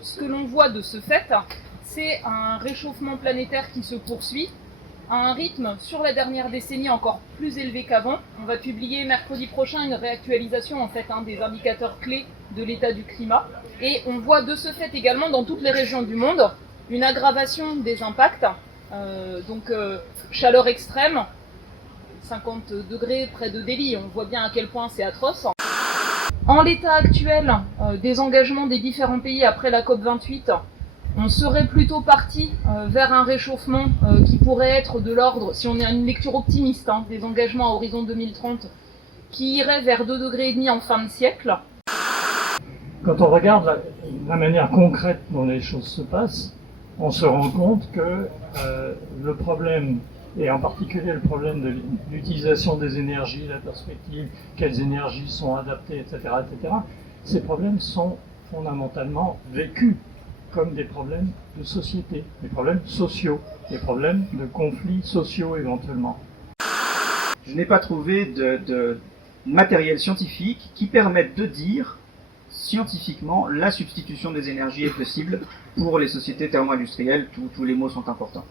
Ce que l'on voit de ce fait, c'est un réchauffement planétaire qui se poursuit à un rythme sur la dernière décennie encore plus élevé qu'avant. On va publier mercredi prochain une réactualisation des indicateurs clés de l'état du climat. Et on voit de ce fait également dans toutes les régions du monde une aggravation des impacts. Chaleur extrême, 50 degrés près de Delhi, on voit bien à quel point c'est atroce. En l'état actuel des engagements des différents pays après la COP28, on serait plutôt parti vers un réchauffement qui pourrait être de l'ordre, si on a une lecture optimiste des engagements à horizon 2030, qui irait vers 2,5 degrés en fin de siècle. Quand on regarde la manière concrète dont les choses se passent, on se rend compte que le problème, et en particulier le problème de l'utilisation des énergies, la perspective, quelles énergies sont adaptées, etc., ces problèmes sont fondamentalement vécus comme des problèmes de société, des problèmes sociaux, des problèmes de conflits sociaux éventuellement. Je n'ai pas trouvé de matériel scientifique qui permette de dire scientifiquement la substitution des énergies est possible pour les sociétés thermo-industrielles, tous les mots sont importants.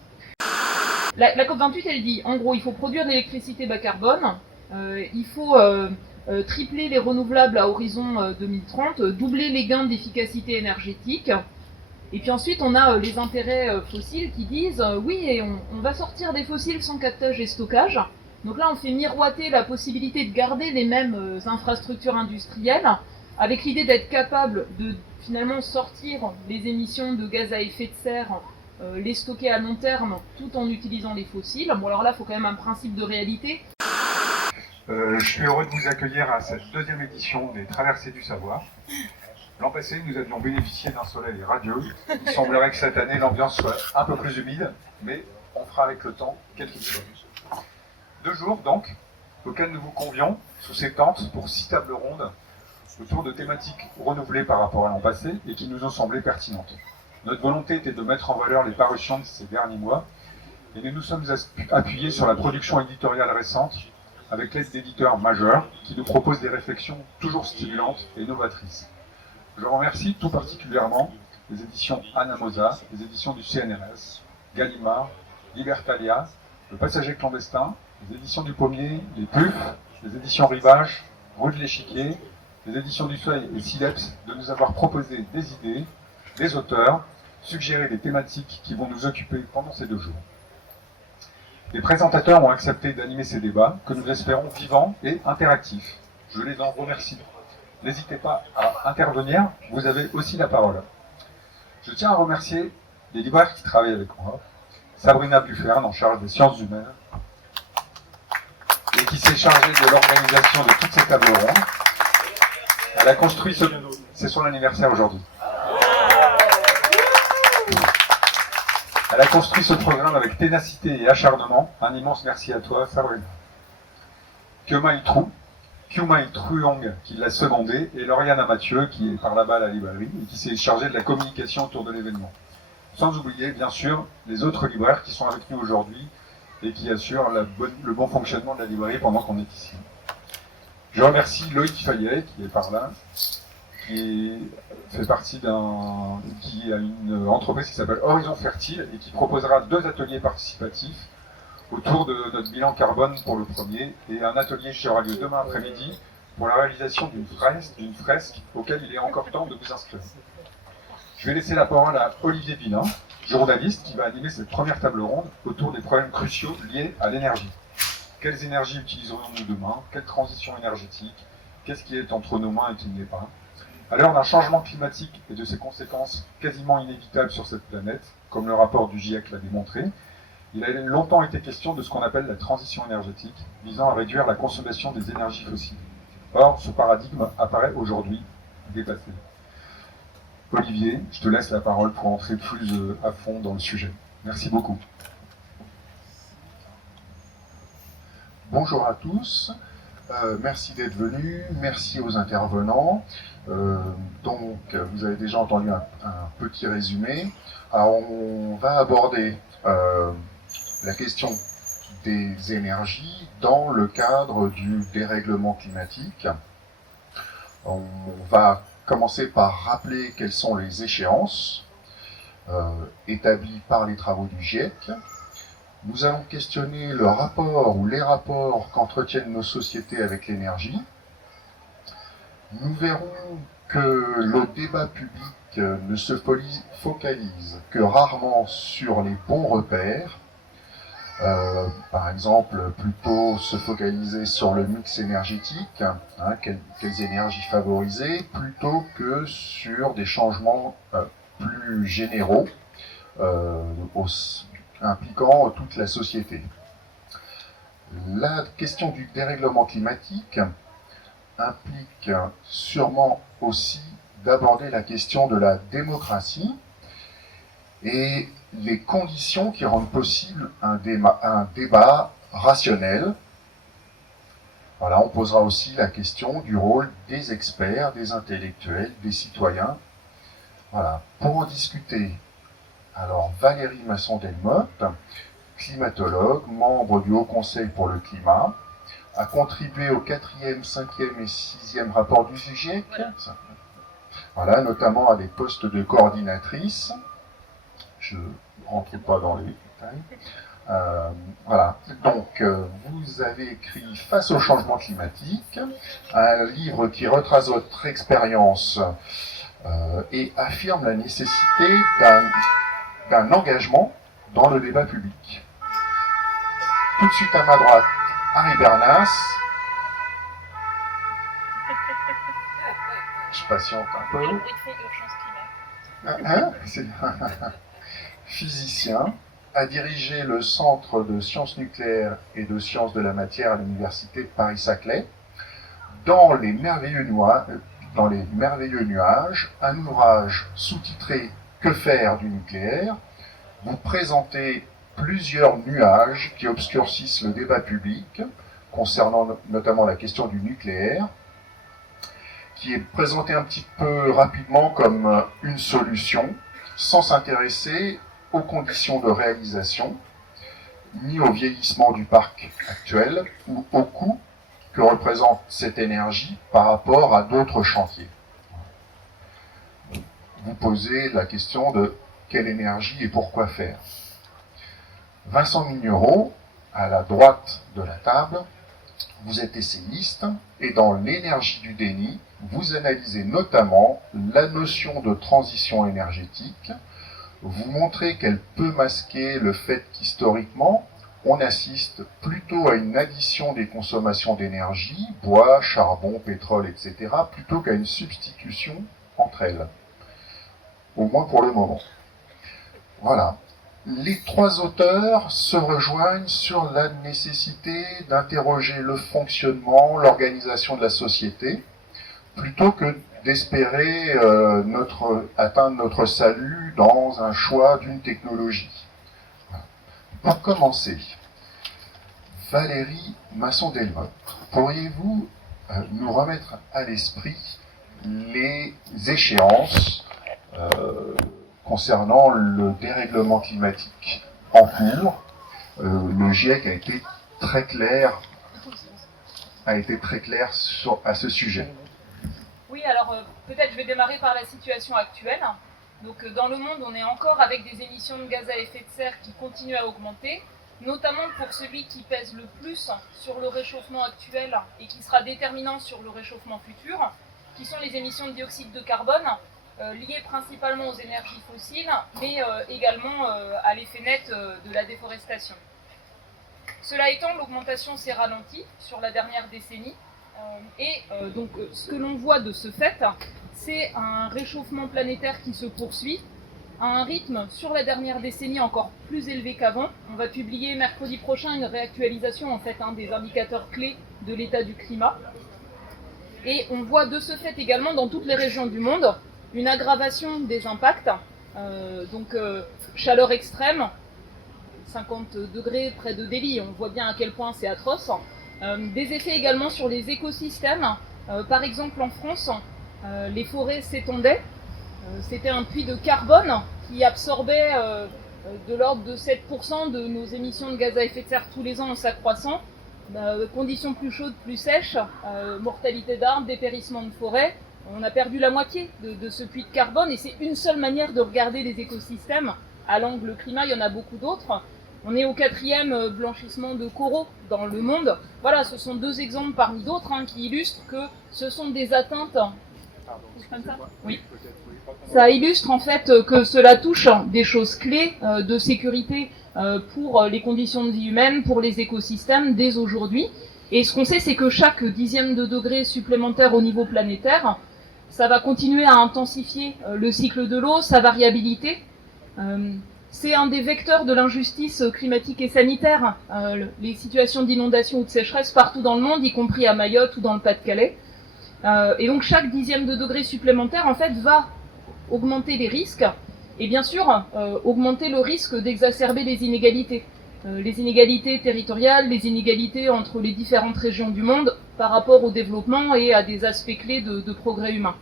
La COP28, elle dit, en gros, il faut produire de l'électricité bas carbone, il faut tripler les renouvelables à horizon 2030, doubler les gains d'efficacité énergétique. Et puis ensuite, on a les intérêts fossiles qui disent oui, et on va sortir des fossiles sans captage et stockage. Donc là, on fait miroiter la possibilité de garder les mêmes infrastructures industrielles, avec l'idée d'être capable de finalement sortir les émissions de gaz à effet de serre, les stocker à long terme, tout en utilisant les fossiles. Bon, alors là, il faut quand même un principe de réalité. Je suis heureux de vous accueillir à cette deuxième édition des Traversées du Savoir. L'an passé, nous avions bénéficié d'un soleil radieux. Il semblerait que cette année, l'ambiance soit un peu plus humide, mais on fera avec le temps quelques choses. 2 jours, donc, auxquels nous vous convions, sous ces tentes, pour 6 tables rondes, autour de thématiques renouvelées par rapport à l'an passé et qui nous ont semblé pertinentes. Notre volonté était de mettre en valeur les parutions de ces derniers mois, et nous nous sommes appuyés sur la production éditoriale récente, avec l'aide d'éditeurs majeurs, qui nous proposent des réflexions toujours stimulantes et novatrices. Je remercie tout particulièrement les éditions Anamosa, les éditions du CNRS, Gallimard, Libertalia, Le Passager clandestin, les éditions du Pommier, les PUF, les éditions Rivage, Rue de l'Échiquier, les éditions du Seuil et Sileps de nous avoir proposé des idées, des auteurs, suggéré des thématiques qui vont nous occuper pendant ces 2 jours. Les présentateurs ont accepté d'animer ces débats que nous espérons vivants et interactifs. Je les en remercie. N'hésitez pas à intervenir, vous avez aussi la parole. Je tiens à remercier les libraires qui travaillent avec moi, Sabrina Bufferne en charge des sciences humaines, et qui s'est chargée de l'organisation de toutes ces tables rondes. Elle a construit ce... C'est son anniversaire aujourd'hui. Elle a construit ce programme avec ténacité et acharnement. Un immense merci à toi, Sabrina. Kyumai Truong qui l'a secondé, et Lauriane Mathieu qui est par là-bas à la librairie et qui s'est chargée de la communication autour de l'événement. Sans oublier, bien sûr, les autres libraires qui sont avec nous aujourd'hui et qui assurent le bon fonctionnement de la librairie pendant qu'on est ici. Je remercie Loïc Fayet qui est par là, qui fait partie qui a une entreprise qui s'appelle Horizon Fertile et qui proposera 2 ateliers participatifs autour de notre bilan carbone pour le premier, et un atelier qui aura lieu demain après-midi pour la réalisation d'une fresque auquel il est encore temps de vous inscrire. Je vais laisser la parole à Olivier Pinin, journaliste, qui va animer cette première table ronde autour des problèmes cruciaux liés à l'énergie. Quelles énergies utiliserons-nous demain? Quelle transition énergétique? Qu'est-ce qui est entre nos mains et qui ne l'est pas? À l'heure d'un changement climatique et de ses conséquences quasiment inévitables sur cette planète, comme le rapport du GIEC l'a démontré, il a longtemps été question de ce qu'on appelle la transition énergétique, visant à réduire la consommation des énergies fossiles. Or, ce paradigme apparaît aujourd'hui dépassé. Olivier, je te laisse la parole pour entrer plus à fond dans le sujet. Merci beaucoup. Bonjour à tous, merci d'être venus, merci aux intervenants. Donc, vous avez déjà entendu un petit résumé. Alors, on va aborder la question des énergies dans le cadre du dérèglement climatique. On va commencer par rappeler quelles sont les échéances établies par les travaux du GIEC. Nous allons questionner le rapport ou les rapports qu'entretiennent nos sociétés avec l'énergie. Nous verrons que le débat public ne se focalise que rarement sur les bons repères. Par exemple, plutôt se focaliser sur le mix énergétique, quelles énergies favoriser, plutôt que sur des changements plus généraux impliquant toute la société. La question du dérèglement climatique implique sûrement aussi d'aborder la question de la démocratie et les conditions qui rendent possible un débat rationnel. Voilà, on posera aussi la question du rôle des experts, des intellectuels, des citoyens. Voilà, pour en discuter, alors Valérie Masson-Delmotte, climatologue, membre du Haut Conseil pour le climat, a contribué au 4e, 5e et 6e rapport du GIEC, voilà, notamment à des postes de coordinatrice. Je ne rentre pas dans les détails. Voilà. Donc, vous avez écrit Face au changement climatique, un livre qui retrace votre expérience et affirme la nécessité d'un engagement dans le débat public. Tout de suite à ma droite, Harry Bernas. Je patiente un peu. Physicien, a dirigé le Centre de sciences nucléaires et de sciences de la matière à l'Université de Paris-Saclay. Dans les merveilleux nuages, un ouvrage sous-titré « Que faire du nucléaire ?» vous présentez plusieurs nuages qui obscurcissent le débat public concernant notamment la question du nucléaire, qui est présenté un petit peu rapidement comme une solution, sans s'intéresser aux conditions de réalisation, ni au vieillissement du parc actuel, ou au coût que représente cette énergie par rapport à d'autres chantiers. Vous posez la question de quelle énergie et pourquoi faire. Vincent Mignereau, à la droite de la table, vous êtes essayiste, et dans l'énergie du déni, vous analysez notamment la notion de transition énergétique. Vous montrez qu'elle peut masquer le fait qu'historiquement, on assiste plutôt à une addition des consommations d'énergie, bois, charbon, pétrole, etc., plutôt qu'à une substitution entre elles. Au moins pour le moment. Voilà. Les trois auteurs se rejoignent sur la nécessité d'interroger le fonctionnement, l'organisation de la société, plutôt que d'espérer atteindre notre salut dans un choix d'une technologie. Pour commencer, Valérie Masson-Delmotte, pourriez-vous nous remettre à l'esprit les échéances concernant le dérèglement climatique en cours? Le GIEC a été très clair à ce sujet. Oui, alors peut-être je vais démarrer par la situation actuelle. Donc dans le monde, on est encore avec des émissions de gaz à effet de serre qui continuent à augmenter, notamment pour celui qui pèse le plus sur le réchauffement actuel et qui sera déterminant sur le réchauffement futur, qui sont les émissions de dioxyde de carbone, liées principalement aux énergies fossiles, mais également à l'effet net de la déforestation. Cela étant, l'augmentation s'est ralentie sur la dernière décennie, donc ce que l'on voit de ce fait, c'est un réchauffement planétaire qui se poursuit à un rythme sur la dernière décennie encore plus élevé qu'avant. On va publier mercredi prochain une réactualisation des indicateurs clés de l'état du climat. Et on voit de ce fait également dans toutes les régions du monde une aggravation des impacts, chaleur extrême, 50 degrés près de Delhi, on voit bien à quel point c'est atroce. Des effets également sur les écosystèmes, par exemple en France, les forêts s'étendaient, c'était un puits de carbone qui absorbait de l'ordre de 7% de nos émissions de gaz à effet de serre tous les ans en s'accroissant. Conditions plus chaudes, plus sèches, mortalité d'arbres, dépérissement de forêts, On a perdu la moitié de ce puits de carbone et c'est une seule manière de regarder les écosystèmes. À l'angle climat, il y en a beaucoup d'autres. On est au 4e blanchissement de coraux dans le monde. Voilà, ce sont 2 exemples parmi d'autres qui illustrent que ce sont des atteintes. Oui. Ça illustre en fait que cela touche des choses clés de sécurité pour les conditions de vie humaine, pour les écosystèmes dès aujourd'hui. Et ce qu'on sait, c'est que chaque 10e de degré supplémentaire au niveau planétaire, ça va continuer à intensifier le cycle de l'eau, sa variabilité. C'est un des vecteurs de l'injustice climatique et sanitaire. Les situations d'inondation ou de sécheresse partout dans le monde, y compris à Mayotte ou dans le Pas-de-Calais. Et donc chaque 10e de degré supplémentaire, en fait, va augmenter les risques et bien sûr augmenter le risque d'exacerber les inégalités. Les inégalités territoriales, les inégalités entre les différentes régions du monde par rapport au développement et à des aspects clés de progrès humain.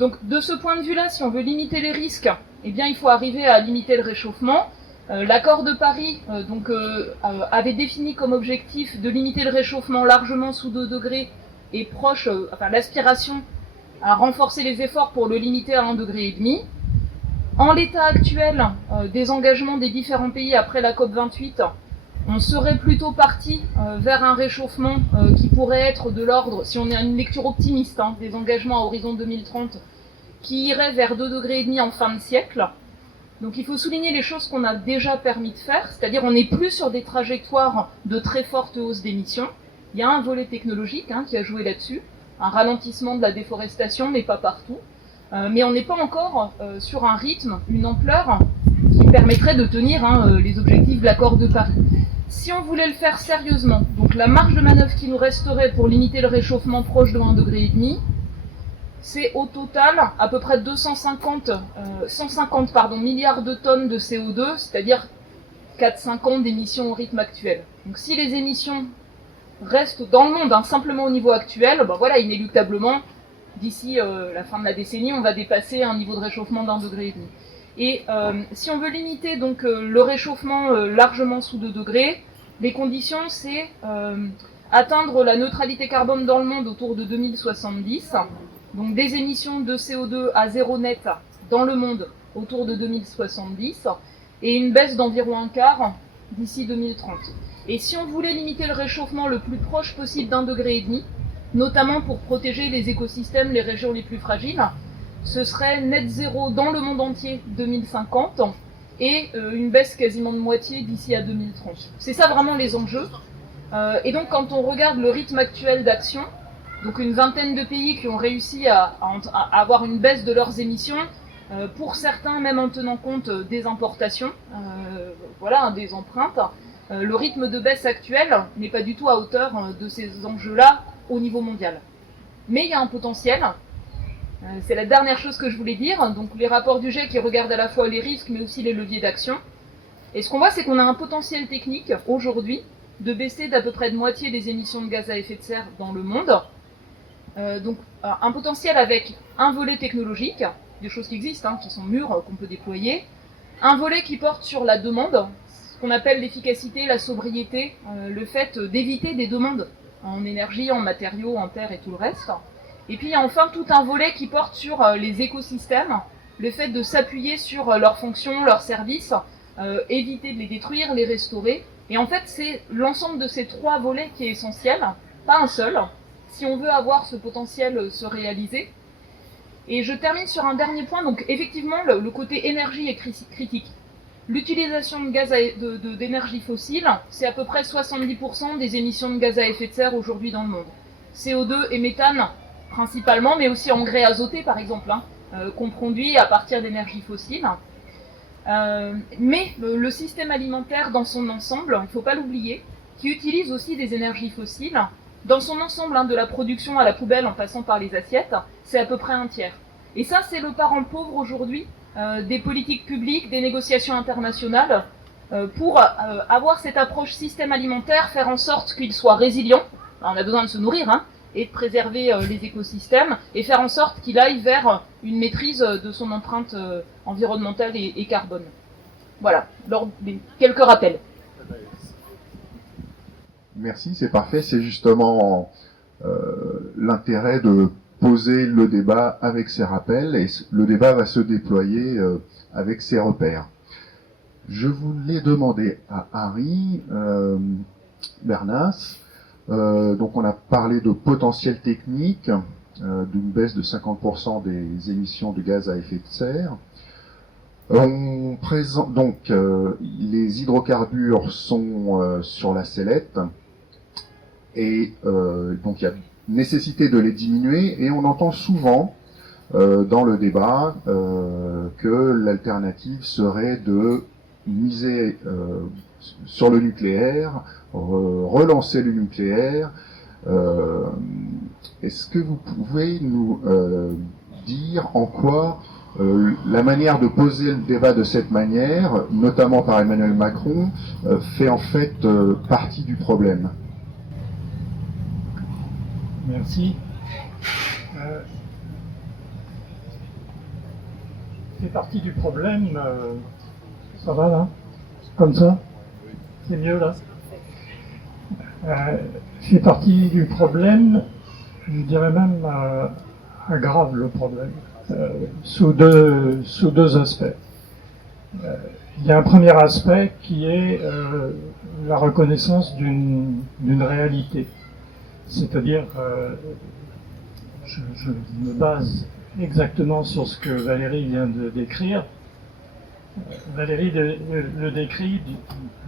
Donc de ce point de vue-là, si on veut limiter les risques, eh bien il faut arriver à limiter le réchauffement. L'accord de Paris avait défini comme objectif de limiter le réchauffement largement sous 2 degrés et proche, l'aspiration à renforcer les efforts pour le limiter à 1,5 degré. En l'état actuel des engagements des différents pays après la COP28, on serait plutôt parti vers un réchauffement qui pourrait être de l'ordre, si on a une lecture optimiste des engagements à horizon 2030, qui irait vers 2,5 degrés en fin de siècle. Donc il faut souligner les choses qu'on a déjà permis de faire, c'est-à-dire on n'est plus sur des trajectoires de très forte hausse d'émissions. Il y a un volet technologique qui a joué là-dessus, un ralentissement de la déforestation, mais pas partout. Mais on n'est pas encore sur un rythme, une ampleur qui permettrait de tenir les objectifs de l'accord de Paris. Si on voulait le faire sérieusement, donc la marge de manœuvre qui nous resterait pour limiter le réchauffement proche de 1,5 degré, c'est au total à peu près 150 milliards de tonnes de CO2, c'est-à-dire 4-5 ans d'émissions au rythme actuel. Donc si les émissions restent dans le monde simplement au niveau actuel, voilà, inéluctablement, d'ici la fin de la décennie, on va dépasser un niveau de réchauffement d'1,5 degré. Et si on veut limiter donc le réchauffement largement sous 2 degrés, les conditions c'est atteindre la neutralité carbone dans le monde autour de 2070, donc des émissions de CO2 à zéro net dans le monde autour de 2070, et une baisse d'environ un quart d'ici 2030. Et si on voulait limiter le réchauffement le plus proche possible d'1,5 degré, notamment pour protéger les écosystèmes, les régions les plus fragiles, ce serait net zéro dans le monde entier 2050 et une baisse quasiment de moitié d'ici à 2030. C'est ça vraiment les enjeux. Et donc quand on regarde le rythme actuel d'action, donc une vingtaine de pays qui ont réussi à avoir une baisse de leurs émissions, pour certains même en tenant compte des importations, des empreintes, le rythme de baisse actuel n'est pas du tout à hauteur de ces enjeux-là au niveau mondial. Mais il y a un potentiel. C'est la dernière chose que je voulais dire. Donc les rapports du GIEC qui regardent à la fois les risques mais aussi les leviers d'action. Et ce qu'on voit, c'est qu'on a un potentiel technique aujourd'hui de baisser d'à peu près de moitié les émissions de gaz à effet de serre dans le monde. Donc un potentiel avec un volet technologique, des choses qui existent, qui sont mûres, qu'on peut déployer. Un volet qui porte sur la demande, ce qu'on appelle l'efficacité, la sobriété, le fait d'éviter des demandes en énergie, en matériaux, en terre et tout le reste. Et puis il y a enfin tout un volet qui porte sur les écosystèmes, le fait de s'appuyer sur leurs fonctions, leurs services, éviter de les détruire, les restaurer. Et en fait c'est l'ensemble de ces 3 volets qui est essentiel, pas un seul, si on veut avoir ce potentiel se réaliser. Et je termine sur un dernier point, donc effectivement le côté énergie est critique. L'utilisation de gaz d'énergie fossile, c'est à peu près 70% des émissions de gaz à effet de serre aujourd'hui dans le monde. CO2 et méthane principalement, mais aussi engrais azoté par exemple, qu'on produit à partir d'énergie fossile. Mais le système alimentaire dans son ensemble, il ne faut pas l'oublier, qui utilise aussi des énergies fossiles, dans son ensemble, de la production à la poubelle en passant par les assiettes, c'est à peu près un tiers. Et ça, c'est le parent pauvre aujourd'hui des politiques publiques, des négociations internationales, pour avoir cette approche système alimentaire, faire en sorte qu'il soit résilient. Alors, on a besoin de se nourrir, et de préserver les écosystèmes, et faire en sorte qu'il aille vers une maîtrise de son empreinte environnementale et carbone. Voilà, quelques rappels. Merci, c'est parfait. C'est justement l'intérêt de poser le débat avec ses rappels et le débat va se déployer avec ses repères. Je voulais demander à Harry Bernas, donc on a parlé de potentiel technique, d'une baisse de 50% des émissions de gaz à effet de serre. On présente donc les hydrocarbures sont sur la sellette et donc il y a nécessité de les diminuer et on entend souvent dans le débat que l'alternative serait de miser sur le nucléaire, relancer le nucléaire. Est-ce que vous pouvez nous dire en quoi la manière de poser le débat de cette manière, notamment par Emmanuel Macron, fait en fait partie du problème? Merci. Fait partie du problème. Ça va là? Comme ça? C'est mieux là? Fait partie du problème, je dirais même aggrave le problème, sous deux aspects. Il y a un premier aspect qui est la reconnaissance d'une réalité. C'est-à-dire, je me base exactement sur ce que Valérie vient de décrire. Valérie le décrit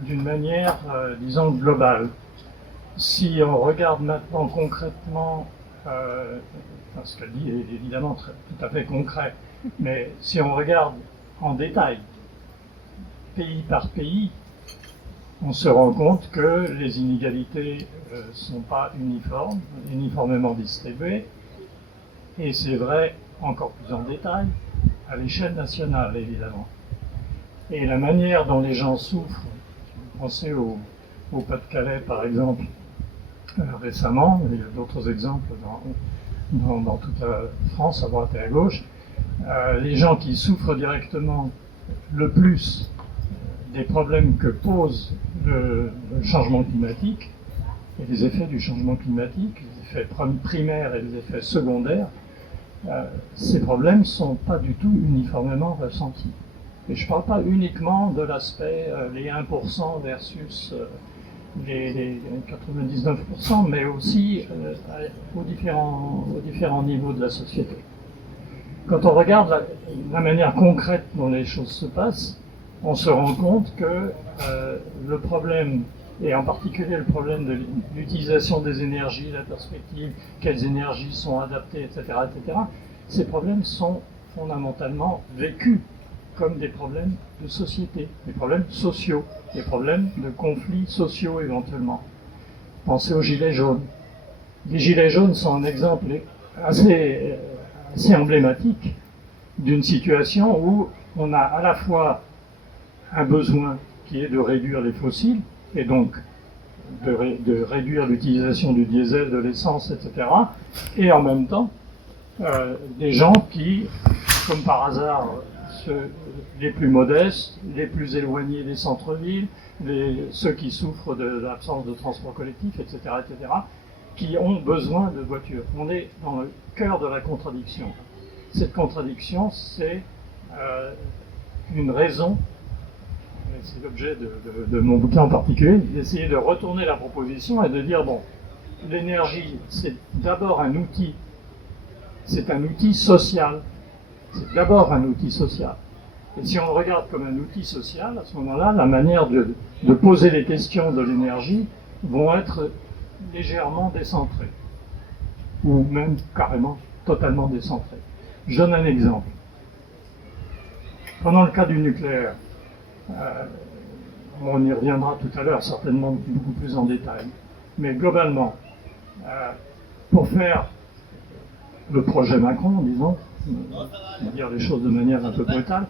d'une manière, disons, globale. Si on regarde maintenant concrètement, ce qu'elle dit est évidemment tout à fait concret, mais si on regarde en détail, pays par pays, on se rend compte que les inégalités ne sont pas uniformément distribuées, et c'est vrai encore plus en détail à l'échelle nationale, évidemment. Et la manière dont les gens souffrent, pensez au Pas-de-Calais par exemple, récemment, il y a d'autres exemples dans toute la France, à droite et à gauche, les gens qui souffrent directement le plus des problèmes que pose le changement climatique et les effets du changement climatique, les effets primaires et les effets secondaires, ces problèmes ne sont pas du tout uniformément ressentis. Et je ne parle pas uniquement de l'aspect les 1% versus les 99%, mais aussi aux différents niveaux de la société. Quand on regarde la manière concrète dont les choses se passent, on se rend compte que le problème, et en particulier le problème de l'utilisation des énergies, la perspective, quelles énergies sont adaptées, etc., ces problèmes sont fondamentalement vécus comme des problèmes de société, des problèmes sociaux, des problèmes de conflits sociaux éventuellement. Pensez aux gilets jaunes. Les gilets jaunes sont un exemple assez emblématique d'une situation où on a à la fois un besoin qui est de réduire les fossiles, et donc de réduire l'utilisation du diesel, de l'essence, etc., et en même temps des gens qui, comme par hasard, les plus modestes, les plus éloignés des centres-villes, ceux qui souffrent de l'absence de transport collectif, etc., qui ont besoin de voitures. On est dans le cœur de la contradiction. Cette contradiction, c'est une raison, et c'est l'objet de mon bouquin en particulier, d'essayer de retourner la proposition et de dire, bon, l'énergie, c'est d'abord un outil, c'est un outil social. C'est d'abord un outil social. Et si on le regarde comme un outil social, à ce moment-là, la manière de poser les questions de l'énergie vont être légèrement décentrées, ou même carrément totalement décentrées. Je donne un exemple. Prenons le cas du nucléaire. On y reviendra tout à l'heure, certainement beaucoup plus en détail. Mais globalement, pour faire le projet Macron, disons, on va dire les choses de manière un peu brutale,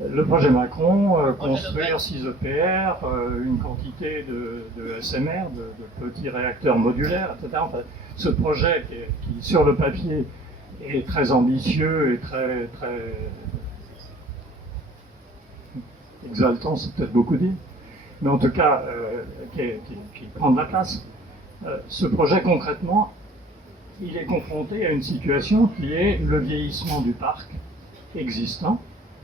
le projet Macron, construire 6 EPR, une quantité de SMR, de petits réacteurs modulaires, etc. Enfin, ce projet qui, sur le papier, est très ambitieux et très exaltant, c'est peut-être beaucoup dit, mais en tout cas qui prend de la place. Ce projet concrètement il est confronté à une situation qui est le vieillissement du parc existant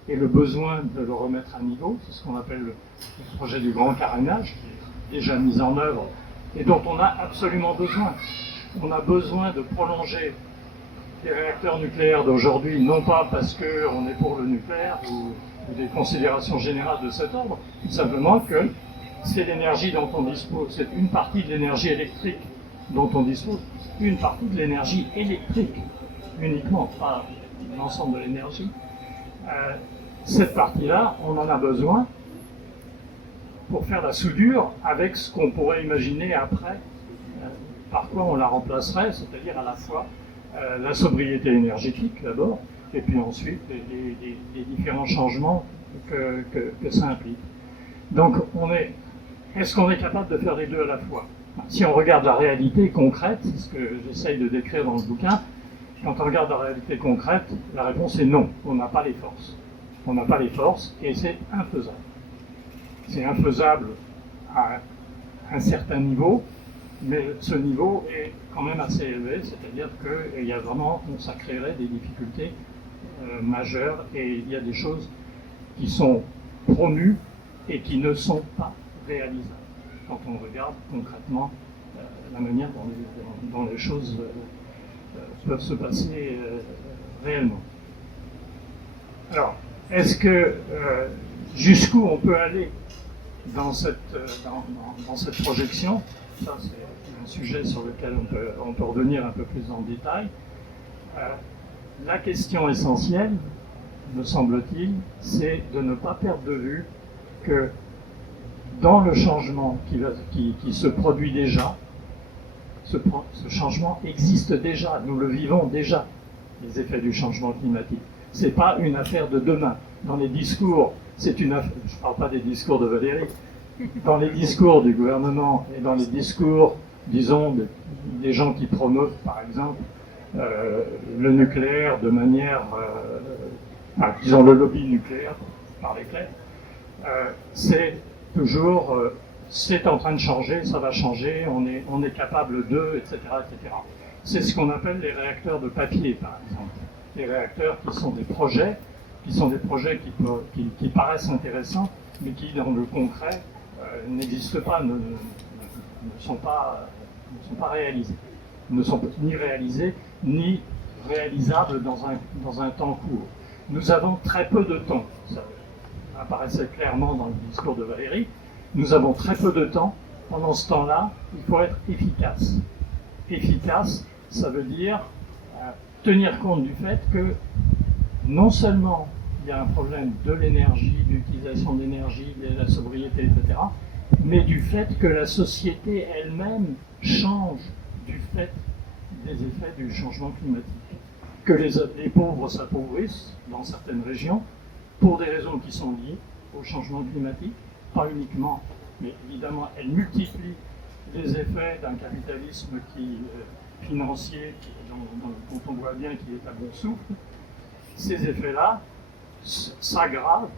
et le besoin de le remettre à niveau. C'est ce qu'on appelle le projet du grand carénage, qui est déjà mis en œuvre et dont on a absolument besoin. On a besoin de prolonger les réacteurs nucléaires d'aujourd'hui, non pas parce qu'on est pour le nucléaire ou des considérations générales de cet ordre, tout simplement que c'est l'énergie dont on dispose, c'est une partie de l'énergie électrique dont on dispose, une partie de l'énergie électrique uniquement, pas l'ensemble de l'énergie. Cette partie-là, on en a besoin pour faire la soudure avec ce qu'on pourrait imaginer après, par quoi on la remplacerait, c'est-à-dire à la fois la sobriété énergétique d'abord, et puis ensuite les différents changements que ça implique. Donc est-ce qu'on est capable de faire les deux à la fois? Si on regarde la réalité concrète, c'est ce que j'essaye de décrire dans le bouquin, quand on regarde la réalité concrète, la réponse est non, on n'a pas les forces. On n'a pas les forces et c'est infaisable. C'est infaisable à un certain niveau, mais ce niveau est quand même assez élevé, c'est-à-dire qu'il y a vraiment, ça créerait des difficultés majeures et il y a des choses qui sont promues et qui ne sont pas réalisables quand on regarde concrètement la manière dont les choses peuvent se passer réellement. Alors, est-ce que jusqu'où on peut aller dans cette projection? Ça, c'est un sujet sur lequel on peut revenir un peu plus en détail. La question essentielle, me semble-t-il, c'est de ne pas perdre de vue que dans le changement qui se produit déjà, ce changement existe déjà, nous le vivons déjà, les effets du changement climatique. Ce n'est pas une affaire de demain. Dans les discours, c'est une affaire, je ne parle pas des discours de Valérie, dans les discours du gouvernement et dans les discours, disons, des gens qui promeuvent, par exemple, le nucléaire de manière, disons le lobby nucléaire, par les clairs, c'est toujours, c'est en train de changer, ça va changer, on est capable de, etc., etc. C'est ce qu'on appelle les réacteurs de papier, par exemple. Les réacteurs qui sont des projets qui paraissent intéressants, mais qui, dans le concret, n'existent pas, ne sont pas réalisés. Ne sont ni réalisés, ni réalisables dans un temps court. Nous avons très peu de temps, ça apparaissait clairement dans le discours de Valérie, nous avons très peu de temps. Pendant ce temps-là, il faut être efficace. Efficace, ça veut dire tenir compte du fait que non seulement il y a un problème de l'énergie, de l'utilisation de l'énergie, de la sobriété, etc., mais du fait que la société elle-même change du fait des effets du changement climatique. Que les pauvres s'appauvrissent dans certaines régions pour des raisons qui sont liées au changement climatique, pas uniquement, mais évidemment elles multiplient les effets d'un capitalisme financier dont on voit bien qu'il est à bon souffle. Ces effets-là s'aggravent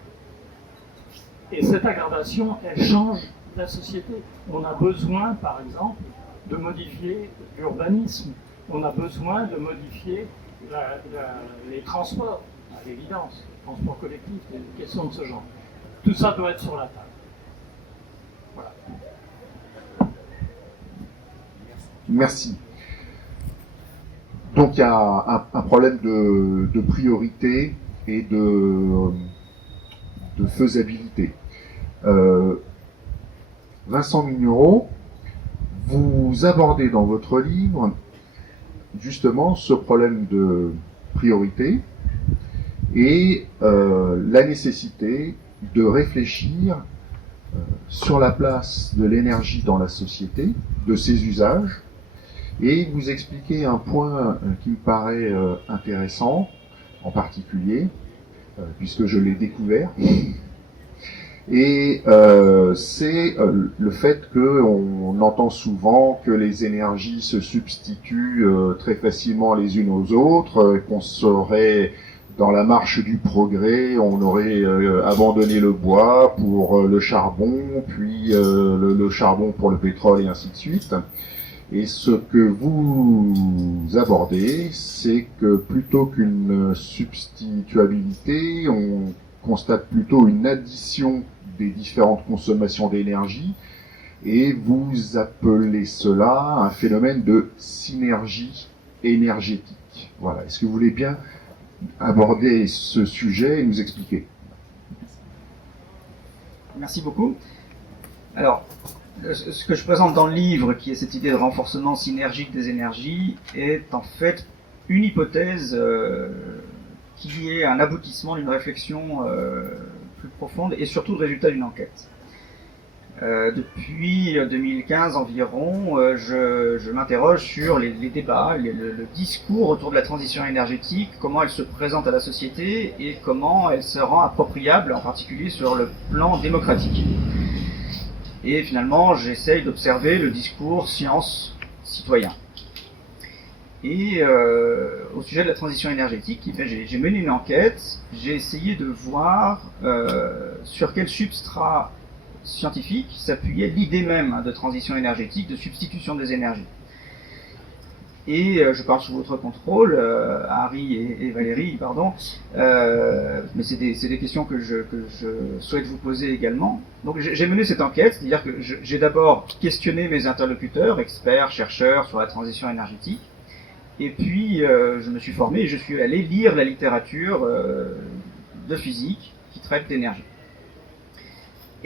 et cette aggravation, elle change la société. On a besoin, par exemple, de modifier l'urbanisme. On a besoin de modifier les transports, à l'évidence, les transports collectifs, des questions de ce genre. Tout ça doit être sur la table. Voilà. Merci. Donc il y a un problème de priorité et de faisabilité. Vincent Mignereau, vous abordez dans votre livre justement ce problème de priorité et la nécessité de réfléchir sur la place de l'énergie dans la société, de ses usages, et vous expliquez un point qui me paraît intéressant, en particulier, puisque je l'ai découvert, et c'est le fait qu'on entend souvent que les énergies se substituent très facilement les unes aux autres, qu'on serait dans la marche du progrès, on aurait abandonné le bois pour le charbon, puis le charbon pour le pétrole, et ainsi de suite. Et ce que vous abordez, c'est que plutôt qu'une substituabilité, on constate plutôt une addition des différentes consommations d'énergie, et vous appelez cela un phénomène de synergie énergétique. Voilà. Est-ce que vous voulez bien aborder ce sujet et nous expliquer? Merci beaucoup. Alors, ce que je présente dans le livre, qui est cette idée de renforcement synergique des énergies, est en fait une hypothèse qui est un aboutissement d'une réflexion plus profonde et surtout le résultat d'une enquête. Depuis 2015 environ, je m'interroge sur les débats, le discours autour de la transition énergétique, comment elle se présente à la société et comment elle se rend appropriable, en particulier sur le plan démocratique. Et finalement, j'essaye d'observer le discours science-citoyen. Et au sujet de la transition énergétique, j'ai mené une enquête, j'ai essayé de voir sur quel substrat scientifique s'appuyait l'idée même de transition énergétique, de substitution des énergies. Et je parle sous votre contrôle, Harry et Valérie, pardon, mais c'est des questions que je souhaite vous poser également. Donc j'ai mené cette enquête, c'est-à-dire que j'ai d'abord questionné mes interlocuteurs, experts, chercheurs sur la transition énergétique, et puis je me suis formé et je suis allé lire la littérature de physique qui traite d'énergie.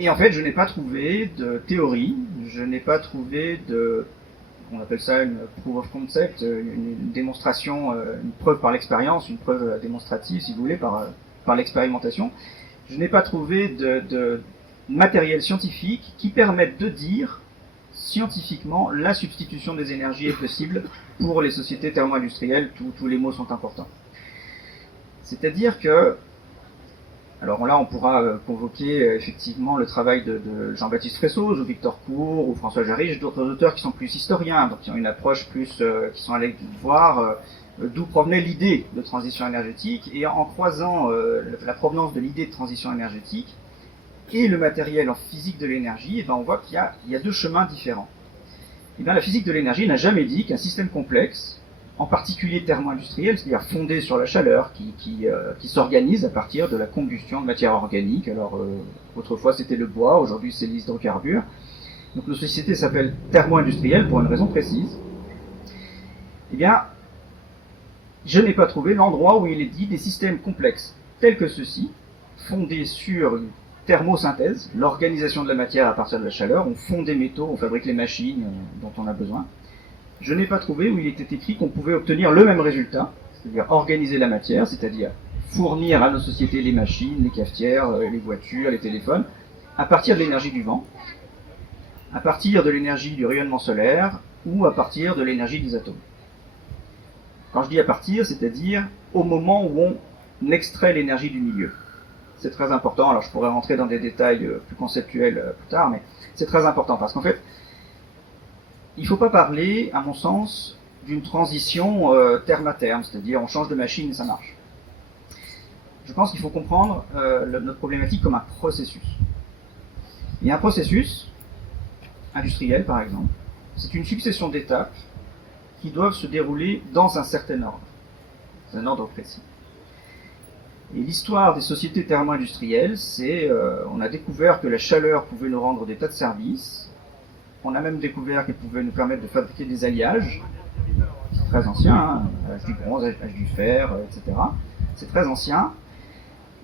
Et en fait, je n'ai pas trouvé de théorie, je n'ai pas trouvé on appelle ça une proof of concept, une démonstration, une preuve par l'expérience, une preuve démonstrative, si vous voulez, par l'expérimentation. Je n'ai pas trouvé de matériel scientifique qui permette de dire scientifiquement la substitution des énergies est possible pour les sociétés thermo-industrielles, tous les mots sont importants. C'est-à-dire que, alors là on pourra convoquer effectivement le travail de Jean-Baptiste Fressoz, ou Victor Cour, ou François Jarige, d'autres auteurs qui sont plus historiens, donc qui ont une approche plus, qui sont allés voir d'où provenait l'idée de transition énergétique, et en croisant la provenance de l'idée de transition énergétique et le matériel en physique de l'énergie, on voit qu'il y a deux chemins différents. Et bien, la physique de l'énergie n'a jamais dit qu'un système complexe, en particulier thermo-industriel, c'est-à-dire fondé sur la chaleur, qui s'organise à partir de la combustion de matière organique. Alors, autrefois c'était le bois, aujourd'hui c'est les hydrocarbures. Donc nos sociétés s'appellent thermo-industrielles pour une raison précise. Eh bien, je n'ai pas trouvé l'endroit où il est dit des systèmes complexes tels que ceux-ci, fondés sur une thermosynthèse, l'organisation de la matière à partir de la chaleur, on fond des métaux, on fabrique les machines dont on a besoin. Je n'ai pas trouvé où il était écrit qu'on pouvait obtenir le même résultat, c'est-à-dire organiser la matière, c'est-à-dire fournir à nos sociétés les machines, les cafetières, les voitures, les téléphones, à partir de l'énergie du vent, à partir de l'énergie du rayonnement solaire ou à partir de l'énergie des atomes. Quand je dis à partir, c'est-à-dire au moment où on extrait l'énergie du milieu. C'est très important, alors je pourrais rentrer dans des détails plus conceptuels plus tard, mais c'est très important parce qu'en fait, il ne faut pas parler, à mon sens, d'une transition terme à terme, c'est-à-dire on change de machine et ça marche. Je pense qu'il faut comprendre notre problématique comme un processus. Il y a un processus industriel, par exemple, c'est une succession d'étapes qui doivent se dérouler dans un certain ordre, un ordre précis. Et l'histoire des sociétés thermo-industrielles, c'est on a découvert que la chaleur pouvait nous rendre des tas de services. On a même découvert qu'elle pouvait nous permettre de fabriquer des alliages. C'est très ancien, hein, âge du bronze, âge du fer, etc. C'est très ancien.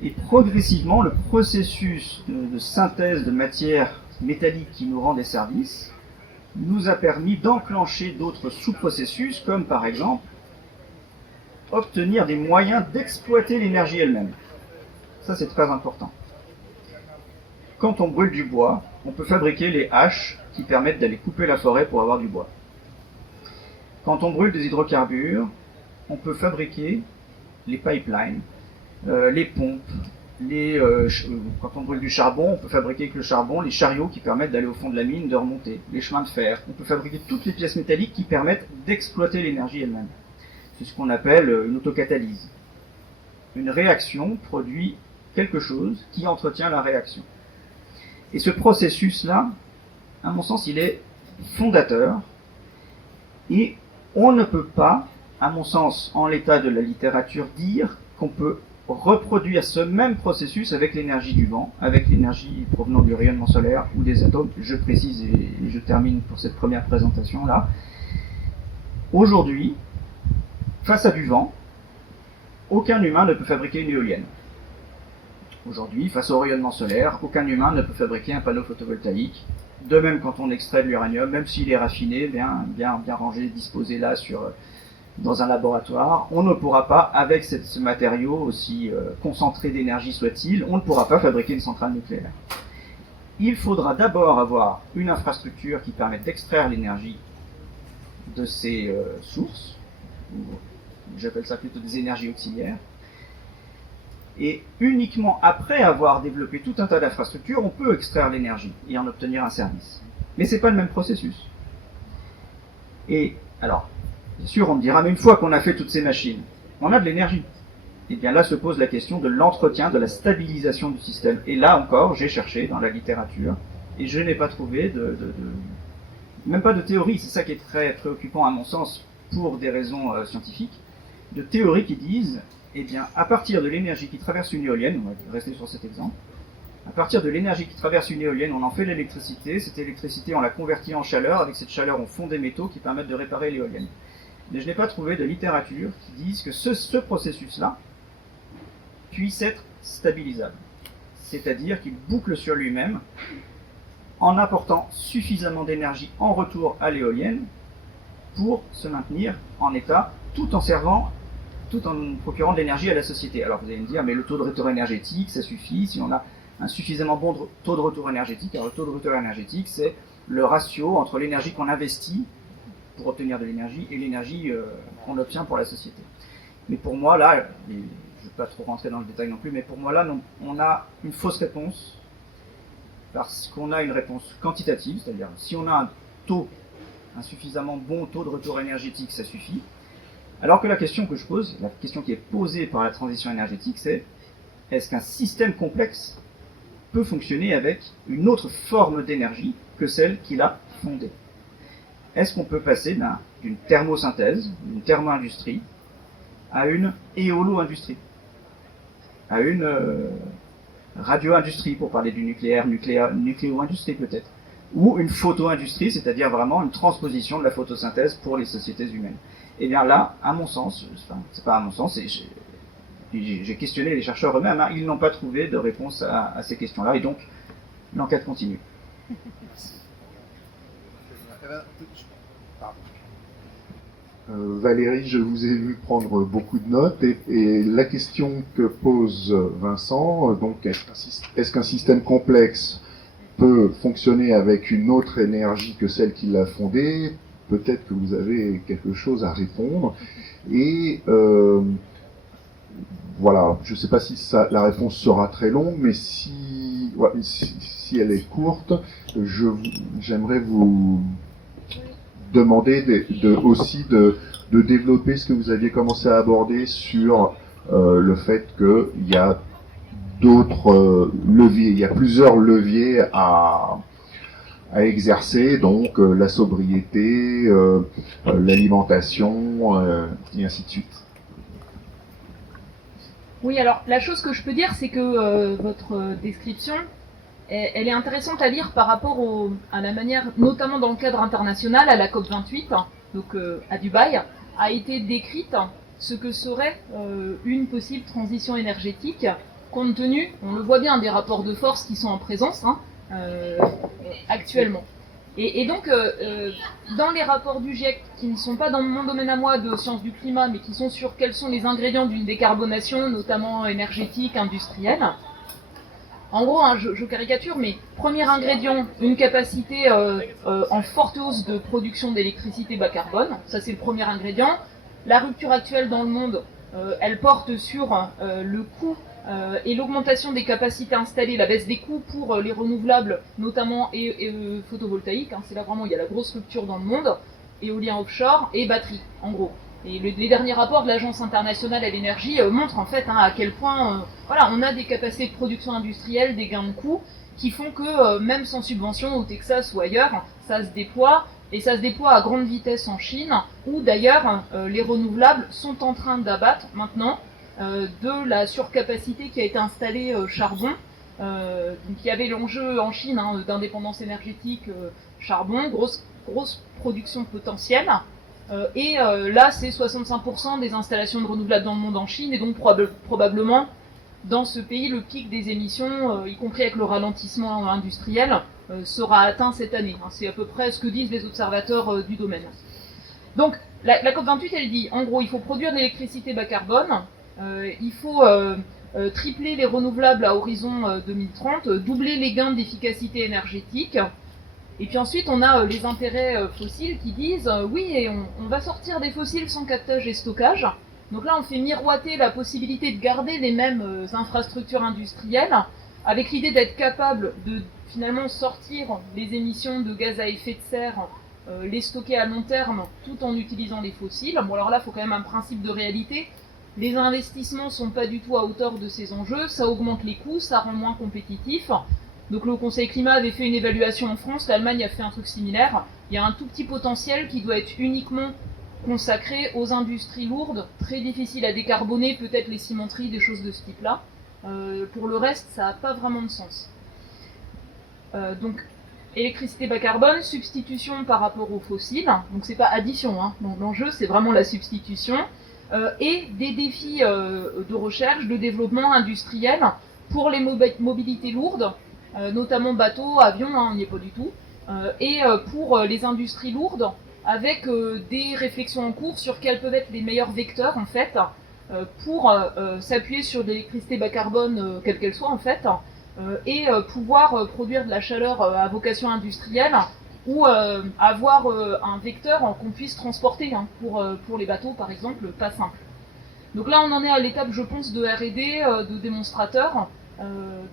Et progressivement, le processus de synthèse de matières métalliques qui nous rend des services nous a permis d'enclencher d'autres sous-processus, comme par exemple obtenir des moyens d'exploiter l'énergie elle-même. Ça, c'est très important. Quand on brûle du bois, on peut fabriquer les haches qui permettent d'aller couper la forêt pour avoir du bois. Quand on brûle des hydrocarbures, on peut fabriquer les pipelines, les pompes, quand on brûle du charbon, on peut fabriquer avec le charbon les chariots qui permettent d'aller au fond de la mine, de remonter, les chemins de fer. On peut fabriquer toutes les pièces métalliques qui permettent d'exploiter l'énergie elle-même. C'est ce qu'on appelle une autocatalyse. Une réaction produit quelque chose qui entretient la réaction. Et ce processus-là, à mon sens, il est fondateur Et on ne peut pas, à mon sens, en l'état de la littérature, dire qu'on peut reproduire ce même processus avec l'énergie du vent, avec l'énergie provenant du rayonnement solaire ou des atomes. Je précise et je termine pour cette première présentation là. Aujourd'hui, face à du vent, aucun humain ne peut fabriquer une éolienne. Aujourd'hui, face au rayonnement solaire, aucun humain ne peut fabriquer un panneau photovoltaïque. De même, quand on extrait de l'uranium, même s'il est raffiné, bien rangé, disposé là dans un laboratoire, on ne pourra pas, avec ce matériau aussi concentré d'énergie soit-il, on ne pourra pas fabriquer une centrale nucléaire. Il faudra d'abord avoir une infrastructure qui permette d'extraire l'énergie de ces sources, ou j'appelle ça plutôt des énergies auxiliaires, et uniquement après avoir développé tout un tas d'infrastructures, on peut extraire l'énergie et en obtenir un service. Mais c'est pas le même processus. Et alors, bien sûr, on me dira, mais une fois qu'on a fait toutes ces machines, on a de l'énergie. Et bien là se pose la question de l'entretien, de la stabilisation du système. Et là encore, j'ai cherché dans la littérature, et je n'ai pas trouvé même pas de théorie, c'est ça qui est très préoccupant à mon sens, pour des raisons scientifiques, de théories qui disent, eh bien, à partir de l'énergie qui traverse une éolienne, on va rester sur cet exemple, à partir de l'énergie qui traverse une éolienne, on en fait l'électricité, cette électricité on la convertit en chaleur, avec cette chaleur on fond des métaux qui permettent de réparer l'éolienne. Mais je n'ai pas trouvé de littérature qui dise que ce processus-là puisse être stabilisable. C'est-à-dire qu'il boucle sur lui-même en apportant suffisamment d'énergie en retour à l'éolienne pour se maintenir en état tout en procurant de l'énergie à la société. Alors vous allez me dire, mais le taux de retour énergétique, ça suffit, si on a un suffisamment bon taux de retour énergétique. Alors le taux de retour énergétique, c'est le ratio entre l'énergie qu'on investit pour obtenir de l'énergie et l'énergie qu'on obtient pour la société. Mais pour moi, là, et je ne vais pas trop rentrer dans le détail non plus, mais pour moi, là, on a une fausse réponse, parce qu'on a une réponse quantitative, c'est-à-dire si on a un suffisamment bon taux de retour énergétique, ça suffit. Alors que la question que je pose, la question qui est posée par la transition énergétique, c'est est-ce qu'un système complexe peut fonctionner avec une autre forme d'énergie que celle qu'il a fondée? Est-ce qu'on peut passer d'une thermosynthèse, d'une thermo-industrie, à une éolo-industrie, à une radio-industrie, pour parler du nucléaire, nucléo-industrie peut-être, ou une photo-industrie, c'est-à-dire vraiment une transposition de la photosynthèse pour les sociétés humaines? Et bien là, à mon sens, enfin, c'est pas à mon sens, j'ai questionné les chercheurs eux-mêmes, hein, ils n'ont pas trouvé de réponse à ces questions-là, et donc l'enquête continue. Valérie, je vous ai vu prendre beaucoup de notes, et la question que pose Vincent, donc est-ce qu'un système complexe peut fonctionner avec une autre énergie que celle qui l'a fondée? Peut-être que vous avez quelque chose à répondre. Et voilà, je ne sais pas si la réponse sera très longue, mais si elle est courte, j'aimerais vous demander aussi de développer ce que vous aviez commencé à aborder sur le fait qu'il y a d'autres leviers, il y a plusieurs leviers à exercer, donc la sobriété, l'alimentation, et ainsi de suite. Oui, alors la chose que je peux dire, c'est que votre description, elle est intéressante à lire par rapport à la manière, notamment dans le cadre international, à la COP28, donc à Dubaï, a été décrite ce que serait une possible transition énergétique, compte tenu, on le voit bien, des rapports de force qui sont en présence, actuellement. Et donc, dans les rapports du GIEC, qui ne sont pas dans mon domaine à moi de sciences du climat, mais qui sont sur quels sont les ingrédients d'une décarbonation, notamment énergétique, industrielle, en gros, je caricature, mais premier ingrédient, une capacité en forte hausse de production d'électricité bas carbone, ça c'est le premier ingrédient. La rupture actuelle dans le monde, elle porte sur le coût et l'augmentation des capacités installées, la baisse des coûts pour les renouvelables, notamment et photovoltaïques, c'est là vraiment il y a la grosse rupture dans le monde, éolien offshore et batterie, en gros. Et les derniers rapports de l'Agence internationale à l'énergie montrent en fait à quel point on a des capacités de production industrielle, des gains de coûts, qui font que même sans subvention au Texas ou ailleurs, ça se déploie Et ça se déploie à grande vitesse en Chine, où d'ailleurs les renouvelables sont en train d'abattre maintenant de la surcapacité qui a été installée charbon. Donc il y avait l'enjeu en Chine d'indépendance énergétique charbon, grosse production potentielle. Là, c'est 65% des installations de renouvelables dans le monde en Chine, et donc probablement dans ce pays, le pic des émissions, y compris avec le ralentissement industriel, sera atteint cette année. C'est à peu près ce que disent les observateurs du domaine. Donc, la COP28, elle dit, en gros, il faut produire de l'électricité bas carbone, il faut tripler les renouvelables à horizon 2030, doubler les gains d'efficacité énergétique. Et puis ensuite, on a les intérêts fossiles qui disent oui, et on va sortir des fossiles sans captage et stockage. Donc là, on fait miroiter la possibilité de garder les mêmes infrastructures industrielles, avec l'idée d'être capable de finalement sortir les émissions de gaz à effet de serre, les stocker à long terme, tout en utilisant les fossiles. Bon, alors là, il faut quand même un principe de réalité. Les investissements ne sont pas du tout à hauteur de ces enjeux, ça augmente les coûts, ça rend moins compétitif. Donc le Conseil Climat avait fait une évaluation en France, l'Allemagne a fait un truc similaire. Il y a un tout petit potentiel qui doit être uniquement consacré aux industries lourdes, très difficiles à décarboner, peut-être les cimenteries, des choses de ce type-là. Pour le reste, ça n'a pas vraiment de sens. Donc, électricité bas carbone, substitution par rapport aux fossiles, donc c'est pas addition, donc l'enjeu c'est vraiment la substitution, et des défis de recherche, de développement industriel pour les mobilités lourdes, notamment bateaux, avions, on n'y est pas du tout, et pour les industries lourdes, avec des réflexions en cours sur quels peuvent être les meilleurs vecteurs en fait, pour s'appuyer sur de l'électricité bas carbone, quelle qu'elle soit en fait, et pouvoir produire de la chaleur à vocation industrielle, ou avoir un vecteur qu'on puisse transporter pour les bateaux par exemple, pas simple. Donc là on en est à l'étape je pense de R&D, de démonstrateurs,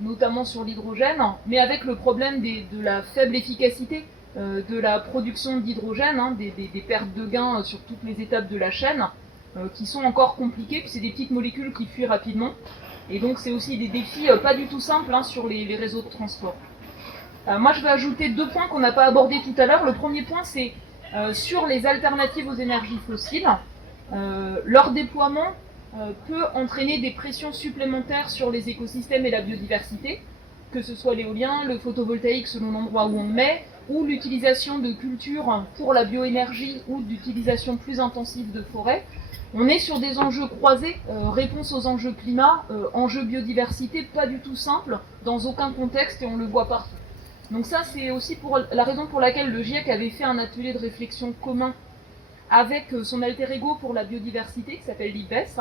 notamment sur l'hydrogène, mais avec le problème de la faible efficacité de la production d'hydrogène, des pertes de gains sur toutes les étapes de la chaîne, qui sont encore compliquées, puis c'est des petites molécules qui fuient rapidement, et donc c'est aussi des défis pas du tout simples sur les réseaux de transport. Moi je vais ajouter 2 points qu'on n'a pas abordés tout à l'heure. Le premier point c'est sur les alternatives aux énergies fossiles. Leur déploiement peut entraîner des pressions supplémentaires sur les écosystèmes et la biodiversité, que ce soit l'éolien, le photovoltaïque selon l'endroit où on le met, ou l'utilisation de cultures pour la bioénergie ou d'utilisation plus intensive de forêts. On est sur des enjeux croisés, réponse aux enjeux climat, enjeux biodiversité, pas du tout simple, dans aucun contexte, et on le voit partout. Donc ça, c'est aussi la raison pour laquelle le GIEC avait fait un atelier de réflexion commun avec son alter ego pour la biodiversité, qui s'appelle l'IPES,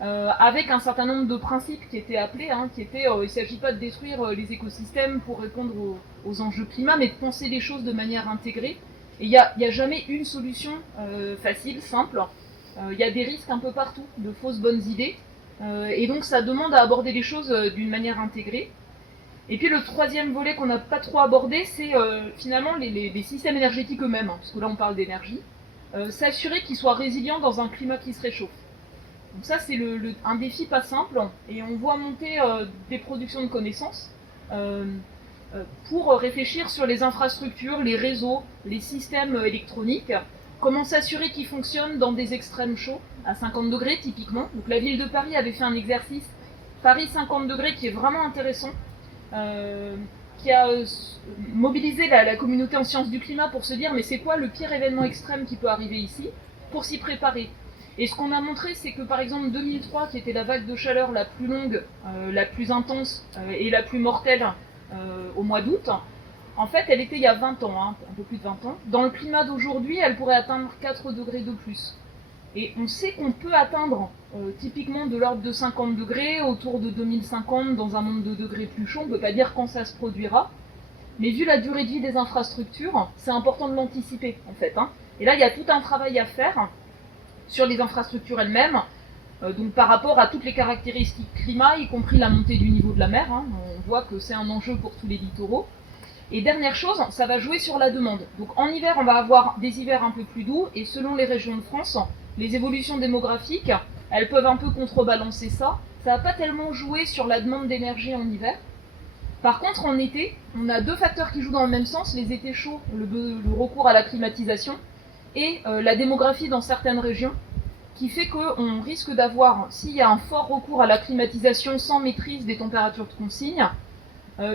avec un certain nombre de principes qui étaient appelés, il ne s'agit pas de détruire les écosystèmes pour répondre aux enjeux climat, mais de penser les choses de manière intégrée. Et il n'y a jamais une solution facile, simple. Il y a des risques un peu partout, de fausses bonnes idées, et donc ça demande à aborder les choses d'une manière intégrée. Et puis le troisième volet qu'on n'a pas trop abordé, c'est finalement les systèmes énergétiques eux-mêmes, parce que là on parle d'énergie, s'assurer qu'ils soient résilients dans un climat qui se réchauffe. Donc ça c'est un défi pas simple, et on voit monter des productions de connaissances pour réfléchir sur les infrastructures, les réseaux, les systèmes électroniques, comment s'assurer qu'ils fonctionnent dans des extrêmes chauds, à 50 degrés typiquement. Donc la ville de Paris avait fait un exercice, Paris 50 degrés, qui est vraiment intéressant, qui a mobilisé la communauté en sciences du climat pour se dire mais c'est quoi le pire événement extrême qui peut arriver ici, pour s'y préparer. Et ce qu'on a montré, c'est que par exemple 2003, qui était la vague de chaleur la plus longue, la plus intense et la plus mortelle au mois d'août, en fait elle était il y a 20 ans, un peu plus de 20 ans. Dans le climat d'aujourd'hui, elle pourrait atteindre 4 degrés de plus. Et on sait qu'on peut atteindre typiquement de l'ordre de 50 degrés autour de 2050 dans un monde de degrés plus chaud. On ne peut pas dire quand ça se produira. Mais vu la durée de vie des infrastructures, c'est important de l'anticiper en fait. Et là, il y a tout un travail à faire sur les infrastructures elles-mêmes, donc par rapport à toutes les caractéristiques climat, y compris la montée du niveau de la mer. On voit que c'est un enjeu pour tous les littoraux. Et dernière chose, ça va jouer sur la demande. Donc en hiver, on va avoir des hivers un peu plus doux, et selon les régions de France, les évolutions démographiques, elles peuvent un peu contrebalancer ça. Ça va pas tellement jouer sur la demande d'énergie en hiver. Par contre, en été, on a deux facteurs qui jouent dans le même sens, les étés chauds, le recours à la climatisation, et la démographie dans certaines régions, qui fait qu'on risque d'avoir, s'il y a un fort recours à la climatisation sans maîtrise des températures de consigne,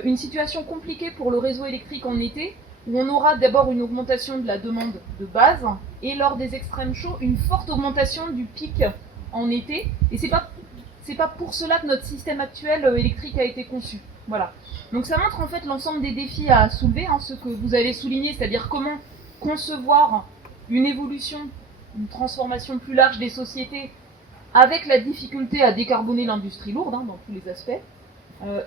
une situation compliquée pour le réseau électrique en été, où on aura d'abord une augmentation de la demande de base, et lors des extrêmes chauds, une forte augmentation du pic en été, et c'est pas pour cela que notre système actuel électrique a été conçu. Voilà. Donc ça montre en fait l'ensemble des défis à soulever, ce que vous avez souligné, c'est-à-dire comment concevoir une évolution, une transformation plus large des sociétés avec la difficulté à décarboner l'industrie lourde dans tous les aspects.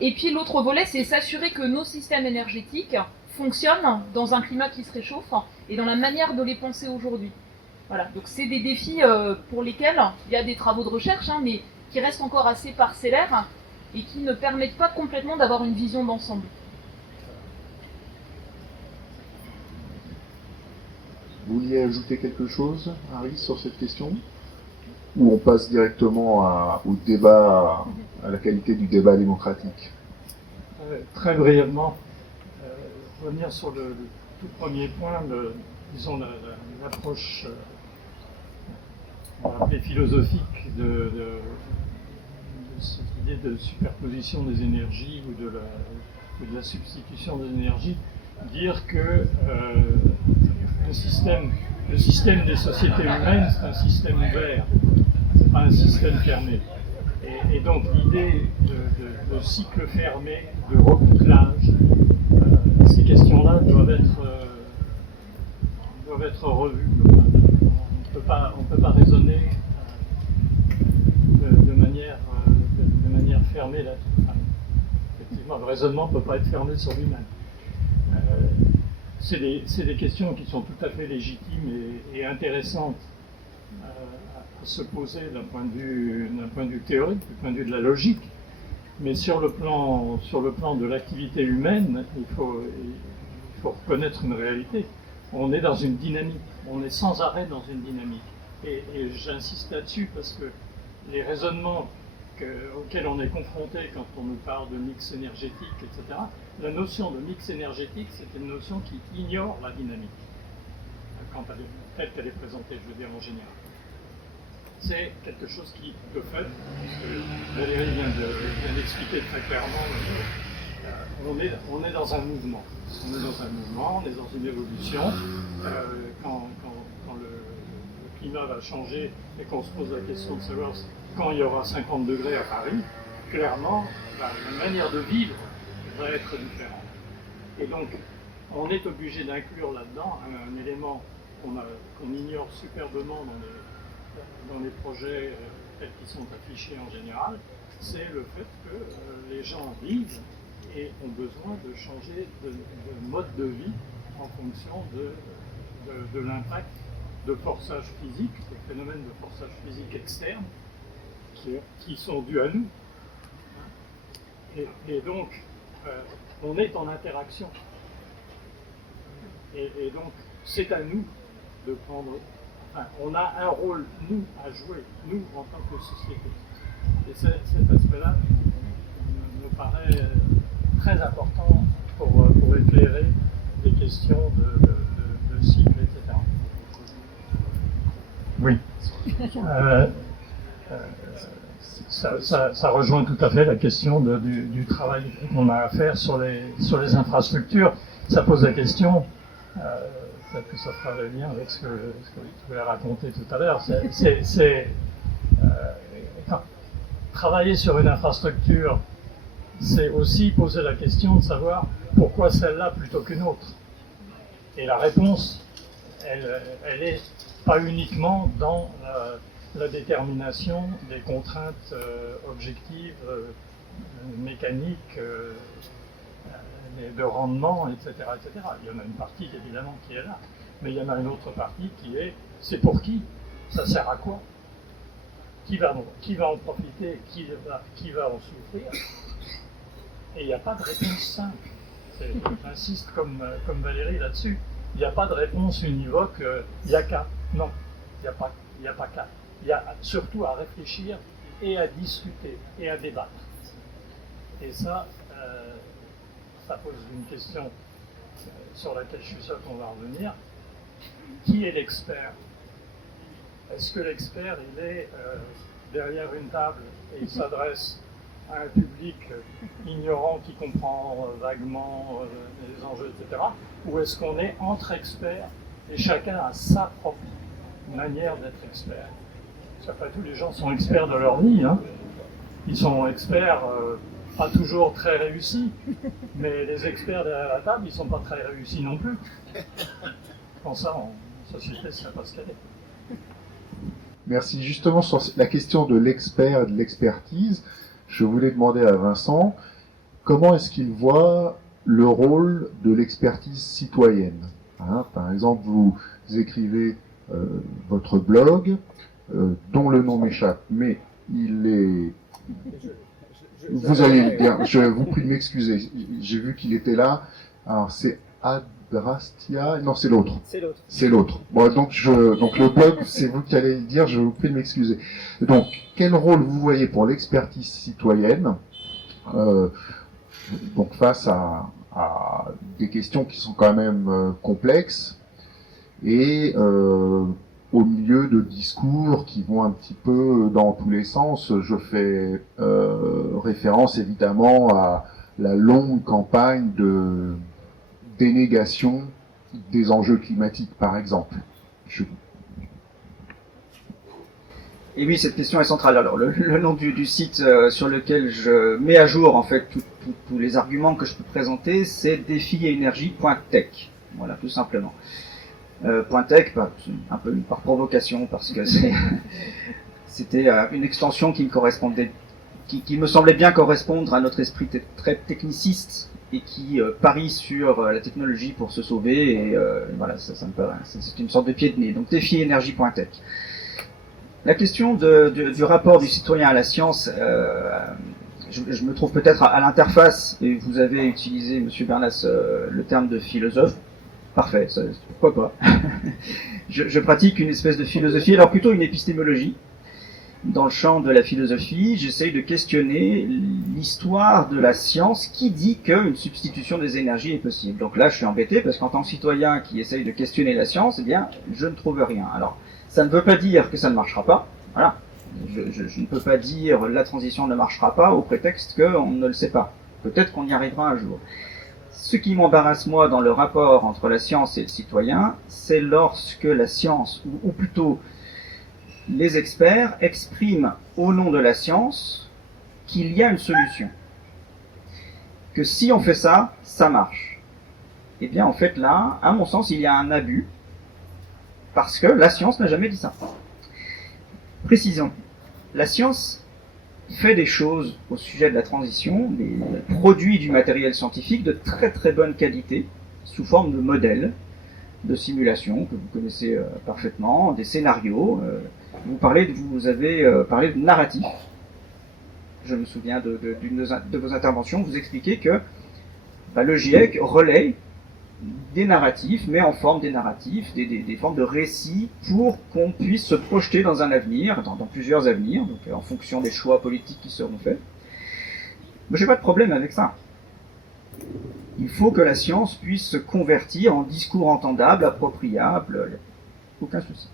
Et puis l'autre volet, c'est s'assurer que nos systèmes énergétiques fonctionnent dans un climat qui se réchauffe et dans la manière de les penser aujourd'hui. Voilà, donc c'est des défis pour lesquels il y a des travaux de recherche, mais qui restent encore assez parcellaires et qui ne permettent pas complètement d'avoir une vision d'ensemble. Vous vouliez ajouter quelque chose, Harry, sur cette question? Ou on passe directement au débat, à la qualité du débat démocratique? Très brièvement, revenir sur le tout premier point, disons l'approche on va appeler philosophique de cette idée de superposition des énergies ou de la substitution des énergies, dire que le système des sociétés humaines, c'est un système ouvert, c'est pas un système fermé. Et donc l'idée de cycle fermé, de rebouclage, ces questions-là doivent être revues. On ne peut pas raisonner de manière fermée là-dessus. Enfin, effectivement, le raisonnement ne peut pas être fermé sur lui-même. C'est des questions qui sont tout à fait légitimes et intéressantes à se poser d'un point de vue théorique, du point de vue de la logique. Mais sur le plan de l'activité humaine, il faut reconnaître une réalité. On est dans une dynamique, on est sans arrêt dans une dynamique. Et j'insiste là-dessus parce que les raisonnements auxquels on est confronté quand on nous parle de mix énergétique, etc., la notion de mix énergétique, c'est une notion qui ignore la dynamique, telle qu'elle est présentée, je veux dire en général. C'est quelque chose qui, de fait, puisque Valérie vient d'expliquer très clairement, on est dans un mouvement. On est dans un mouvement, on est dans une évolution. Quand le climat va changer et qu'on se pose la question de savoir quand il y aura 50 degrés à Paris, clairement, la manière de vivre va être différente. Et donc, on est obligé d'inclure là-dedans un élément qu'on ignore superbement dans les projets tels qu'ils sont affichés en général, c'est le fait que les gens vivent et ont besoin de changer de mode de vie en fonction de l'impact de forçage physique, des phénomènes de forçage physique externe qui sont dus à nous. Et donc, on est en interaction. Et donc, c'est à nous de prendre... Enfin, on a un rôle, nous, à jouer, nous, en tant que société. Et cet aspect-là me paraît très important pour éclairer des questions de cycle, etc. Oui. Ça rejoint tout à fait la question du travail qu'on a à faire sur les infrastructures. Ça pose la question, peut-être que ça fera le lien avec ce que je voulais raconter tout à l'heure, travailler sur une infrastructure, c'est aussi poser la question de savoir pourquoi celle-là plutôt qu'une autre. Et la réponse, elle est pas uniquement dans la détermination des contraintes objectives, mécaniques, de rendement, etc., etc. Il y en a une partie évidemment qui est là, mais il y en a une autre partie qui est c'est pour qui, ça sert à quoi, qui va en profiter, qui va en souffrir. Et il n'y a pas de réponse simple. J'insiste comme Valérie là-dessus. Il n'y a pas de réponse univoque, il n'y a qu'à. Non, il n'y a pas qu'à. Il y a surtout à réfléchir et à discuter et à débattre. Et ça, ça pose une question sur laquelle je suis sûr qu'on va revenir. Qui est l'expert? Est-ce que l'expert, il est derrière une table et il s'adresse à un public ignorant qui comprend vaguement les enjeux, etc. Ou est-ce qu'on est entre experts et chacun a sa propre manière d'être expert? Parce qu'après tout, les gens sont experts de leur vie. Hein. Ils sont experts, pas toujours très réussis, mais les experts derrière la table, ils ne sont pas très réussis non plus. Quand ça, en société, ça va pas se caler. Merci. Justement, sur la question de l'expert et de l'expertise, je voulais demander à Vincent, comment est-ce qu'il voit le rôle de l'expertise citoyenne? Hein, par exemple, vous écrivez votre blog, dont le nom m'échappe, mais il est... Vous allez bien, je vous prie de m'excuser, j'ai vu qu'il était là. Alors, c'est Adrastia... Non, c'est l'autre. C'est l'autre. Bon, donc le blog, c'est vous qui allez le dire, je vous prie de m'excuser. Donc, quel rôle vous voyez pour l'expertise citoyenne donc face à des questions qui sont quand même complexes et au milieu de discours qui vont un petit peu dans tous les sens? Je fais référence évidemment à la longue campagne de dénégation des enjeux climatiques, par exemple. Et oui, cette question est centrale. Alors, le nom du site sur lequel je mets à jour en fait tous les arguments que je peux présenter, c'est défiénergie.tech. Voilà, tout simplement. .tech, un peu par provocation, parce que c'était une extension qui me correspondait, qui me semblait bien correspondre à notre esprit très techniciste et qui parie sur la technologie pour se sauver. Et voilà, ça me paraît, c'est une sorte de pied de nez. Donc défiénergie.tech. La question du rapport du citoyen à la science, je me trouve peut-être à l'interface, et vous avez utilisé, Monsieur Bernas, le terme de philosophe. Parfait, pourquoi pas. je pratique une espèce de philosophie, alors plutôt une épistémologie. Dans le champ de la philosophie, j'essaye de questionner l'histoire de la science qui dit qu'une substitution des énergies est possible. Donc là, je suis embêté parce qu'en tant que citoyen qui essaye de questionner la science, eh bien, je ne trouve rien. Alors, ça ne veut pas dire que ça ne marchera pas. Voilà. Je ne peux pas dire la transition ne marchera pas au prétexte qu'on ne le sait pas. Peut-être qu'on y arrivera un jour. Ce qui m'embarrasse, moi, dans le rapport entre la science et le citoyen, c'est lorsque la science, ou plutôt les experts, expriment au nom de la science qu'il y a une solution. Que si on fait ça, ça marche. Eh bien, en fait, là, à mon sens, il y a un abus, parce que la science n'a jamais dit ça. Précisons, la science fait des choses au sujet de la transition, des produits du matériel scientifique de très très bonne qualité, sous forme de modèles, de simulations que vous connaissez parfaitement, des scénarios. Vous avez parlé de narratif. Je me souviens d'une de vos interventions, vous expliquez que le GIEC relaie des narratifs, mais en forme des narratifs, des formes de récits pour qu'on puisse se projeter dans un avenir, dans plusieurs avenirs, donc en fonction des choix politiques qui seront faits. Mais j'ai pas de problème avec ça. Il faut que la science puisse se convertir en discours entendable, appropriable, aucun souci.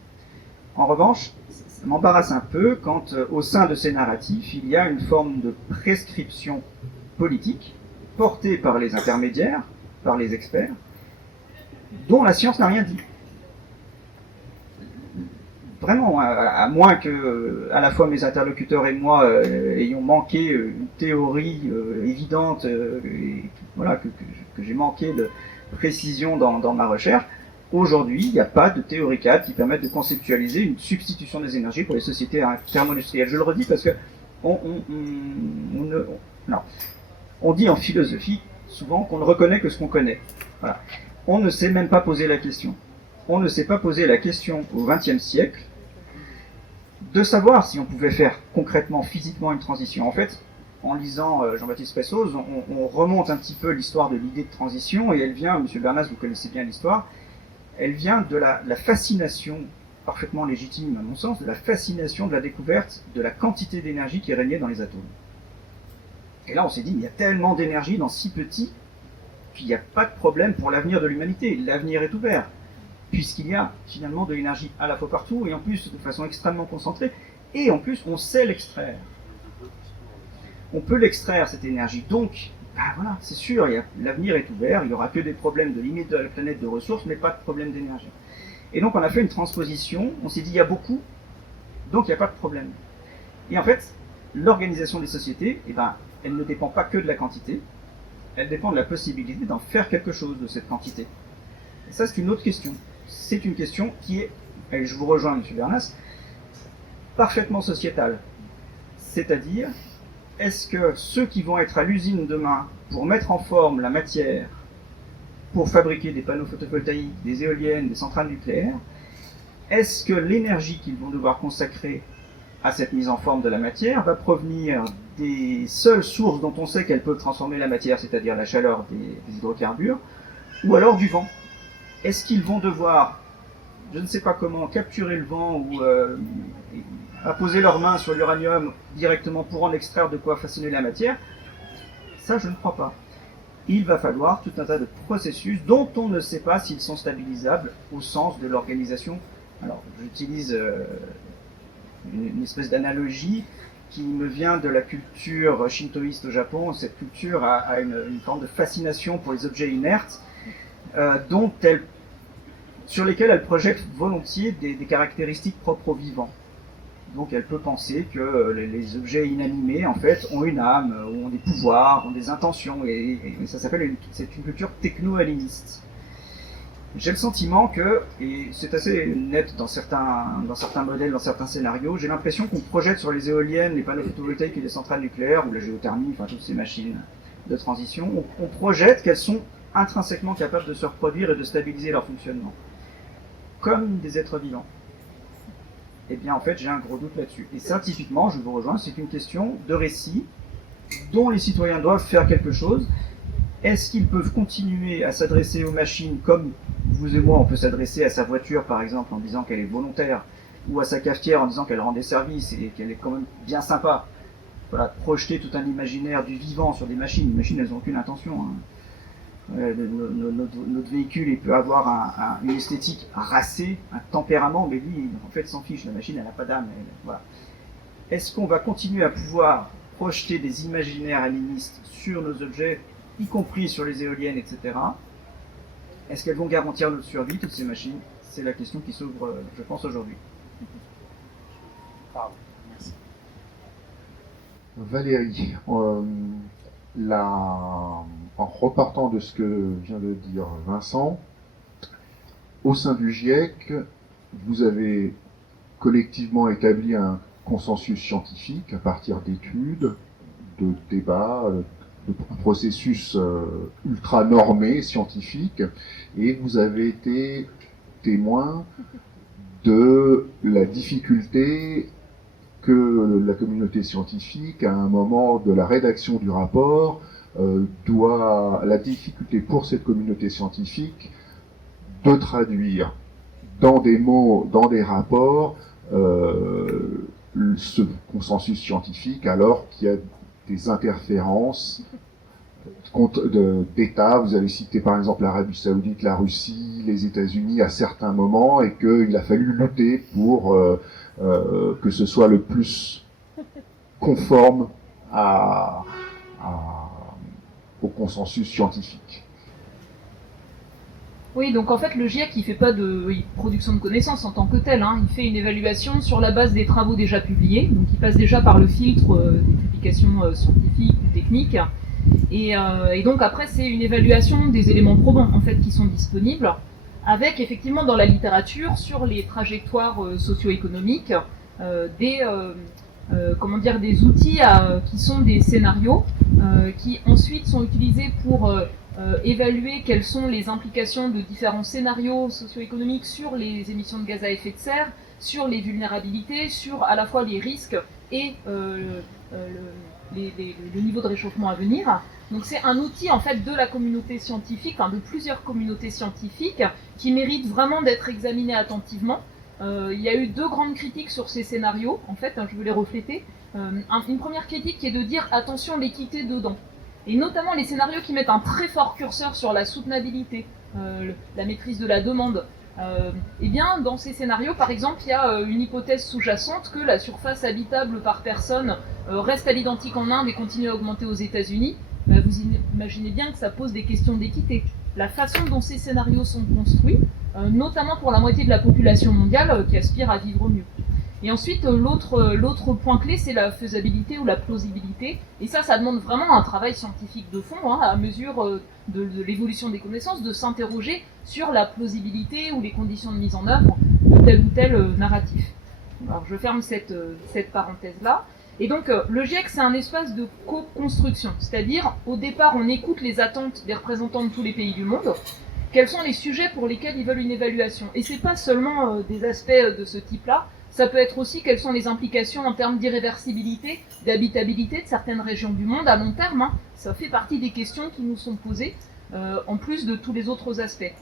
En revanche, ça m'embarrasse un peu quand au sein de ces narratifs, il y a une forme de prescription politique portée par les intermédiaires, par les experts, dont la science n'a rien dit. Vraiment, à moins que, à la fois mes interlocuteurs et moi ayons manqué une théorie évidente, et, voilà, que j'ai manqué de précision dans ma recherche, aujourd'hui, il n'y a pas de théorie cadre qui permette de conceptualiser une substitution des énergies pour les sociétés thermo-industrielles. Je le redis parce que on dit en philosophie souvent qu'on ne reconnaît que ce qu'on connaît. Voilà. On ne sait même pas poser la question. On ne s'est pas posé la question au XXe siècle de savoir si on pouvait faire concrètement, physiquement une transition. En fait, en lisant Jean-Baptiste Pessoz, on remonte un petit peu l'histoire de l'idée de transition, et elle vient, Monsieur Bernas, vous connaissez bien l'histoire, elle vient de la fascination, parfaitement légitime à mon sens, de la fascination de la découverte de la quantité d'énergie qui régnait dans les atomes. Et là, on s'est dit, il y a tellement d'énergie dans si petit, Puis il n'y a pas de problème pour l'avenir de l'humanité. L'avenir est ouvert, puisqu'il y a finalement de l'énergie à la fois partout, et en plus de façon extrêmement concentrée, et en plus on sait l'extraire. On peut l'extraire, cette énergie. Donc, voilà, c'est sûr, l'avenir est ouvert, il n'y aura que des problèmes de limite de la planète de ressources, mais pas de problème d'énergie. Et donc on a fait une transposition, on s'est dit il y a beaucoup, donc il n'y a pas de problème. Et en fait, l'organisation des sociétés, elle ne dépend pas que de la quantité, elle dépend de la possibilité d'en faire quelque chose de cette quantité. Et ça, c'est une autre question. C'est une question qui est, et je vous rejoins, M. Bernas, parfaitement sociétale. C'est-à-dire, est-ce que ceux qui vont être à l'usine demain pour mettre en forme la matière, pour fabriquer des panneaux photovoltaïques, des éoliennes, des centrales nucléaires, est-ce que l'énergie qu'ils vont devoir consacrer à cette mise en forme de la matière va provenir des seules sources dont on sait qu'elles peuvent transformer la matière, c'est-à-dire la chaleur des hydrocarbures, ou alors du vent? Est-ce qu'ils vont devoir, je ne sais pas comment, capturer le vent ou apposer leurs mains sur l'uranium directement pour en extraire de quoi façonner la matière? Ça, je ne crois pas. Il va falloir tout un tas de processus dont on ne sait pas s'ils sont stabilisables au sens de l'organisation. Alors, j'utilise une espèce d'analogie qui me vient de la culture shintoïste au Japon. Cette culture a une forme de fascination pour les objets inertes, sur lesquels elle projette volontiers des caractéristiques propres aux vivants. Donc elle peut penser que les objets inanimés, en fait, ont une âme, ont des pouvoirs, ont des intentions, et ça s'appelle c'est une culture techno-aliéniste. J'ai le sentiment que, et c'est assez net dans certains modèles, dans certains scénarios, j'ai l'impression qu'on projette sur les éoliennes, les panneaux photovoltaïques et les centrales nucléaires, ou la géothermie, enfin toutes ces machines de transition, on projette qu'elles sont intrinsèquement capables de se reproduire et de stabiliser leur fonctionnement, comme des êtres vivants. Eh bien, en fait, j'ai un gros doute là-dessus. Et scientifiquement, je vous rejoins, c'est une question de récit dont les citoyens doivent faire quelque chose. Est-ce qu'ils peuvent continuer à s'adresser aux machines comme vous et moi, on peut s'adresser à sa voiture, par exemple, en disant qu'elle est volontaire, ou à sa cafetière en disant qu'elle rend des services et qu'elle est quand même bien sympa? Voilà, projeter tout un imaginaire du vivant sur des machines. Les machines, elles n'ont aucune intention. Notre véhicule, il peut avoir une esthétique racée, un tempérament, mais lui, en fait, s'en fiche. La machine, elle n'a pas d'âme. Voilà. Est-ce qu'on va continuer à pouvoir projeter des imaginaires animistes sur nos objets, y compris sur les éoliennes, etc. Est-ce qu'elles vont garantir notre survie, toutes ces machines? C'est la question qui s'ouvre, je pense, aujourd'hui. Pardon, merci. Valérie, en repartant de ce que vient de dire Vincent, au sein du GIEC, vous avez collectivement établi un consensus scientifique à partir d'études, de débats, de processus ultra normés scientifiques, et vous avez été témoin de la difficulté que la communauté scientifique, à un moment de la rédaction du rapport, la difficulté pour cette communauté scientifique de traduire dans des mots, dans des rapports, ce consensus scientifique, alors qu'il y a des interférences d'États. Vous avez cité par exemple l'Arabie Saoudite, la Russie, les États-Unis à certains moments, et qu'il a fallu lutter pour que ce soit le plus conforme au consensus scientifique. Oui, donc en fait le GIEC il fait pas de production de connaissances en tant que tel, hein. Il fait une évaluation sur la base des travaux déjà publiés, donc il passe déjà par le filtre des publications scientifiques ou techniques, et donc après c'est une évaluation des éléments probants en fait qui sont disponibles, avec effectivement dans la littérature sur les trajectoires socio-économiques des outils qui sont des scénarios qui ensuite sont utilisés pour évaluer quelles sont les implications de différents scénarios socio-économiques sur les émissions de gaz à effet de serre, sur les vulnérabilités, sur à la fois les risques et le niveau de réchauffement à venir. Donc c'est un outil en fait de la communauté scientifique, de plusieurs communautés scientifiques qui méritent vraiment d'être examiné attentivement. Il y a eu 2 grandes critiques sur ces scénarios, en fait, je veux les refléter. Une première critique qui est de dire attention l'équité dedans. et notamment les scénarios qui mettent un très fort curseur sur la soutenabilité, la maîtrise de la demande. Eh bien, dans ces scénarios, par exemple, il y a une hypothèse sous-jacente que la surface habitable par personne reste à l'identique en Inde et continue à augmenter aux États-Unis. Vous imaginez bien que ça pose des questions d'équité. La façon dont ces scénarios sont construits, notamment pour la moitié de la population mondiale qui aspire à vivre mieux. Et ensuite, l'autre point clé, c'est la faisabilité ou la plausibilité. Et ça demande vraiment un travail scientifique de fond, à mesure de l'évolution des connaissances, de s'interroger sur la plausibilité ou les conditions de mise en œuvre de tel ou tel narratif. Alors, je ferme cette parenthèse-là. Et donc, le GIEC, c'est un espace de co-construction. C'est-à-dire, au départ, on écoute les attentes des représentants de tous les pays du monde. Quels sont les sujets pour lesquels ils veulent une évaluation? Et c'est pas seulement des aspects de ce type-là. Ça peut être aussi quelles sont les implications en termes d'irréversibilité, d'habitabilité de certaines régions du monde à long terme. Ça fait partie des questions qui nous sont posées, en plus de tous les autres aspects.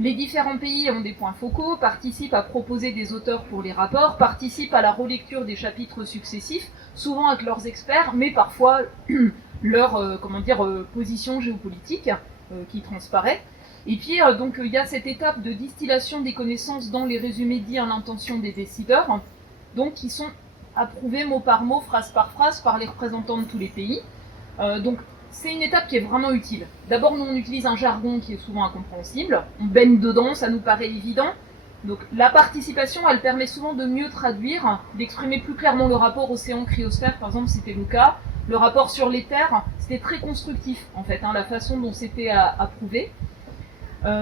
Les différents pays ont des points focaux, participent à proposer des auteurs pour les rapports, participent à la relecture des chapitres successifs, souvent avec leurs experts, mais parfois leur position géopolitique qui transparaît. Et puis, donc, il y a cette étape de distillation des connaissances dans les résumés dits à l'intention des décideurs, donc qui sont approuvés mot par mot, phrase par les représentants de tous les pays. Donc, c'est une étape qui est vraiment utile. D'abord, nous, on utilise un jargon qui est souvent incompréhensible, on baigne dedans, ça nous paraît évident. Donc, la participation, elle permet souvent de mieux traduire, d'exprimer plus clairement le rapport océan-cryosphère, par exemple, c'était le cas. Le rapport sur les terres, c'était très constructif, en fait, la façon dont c'était approuvé.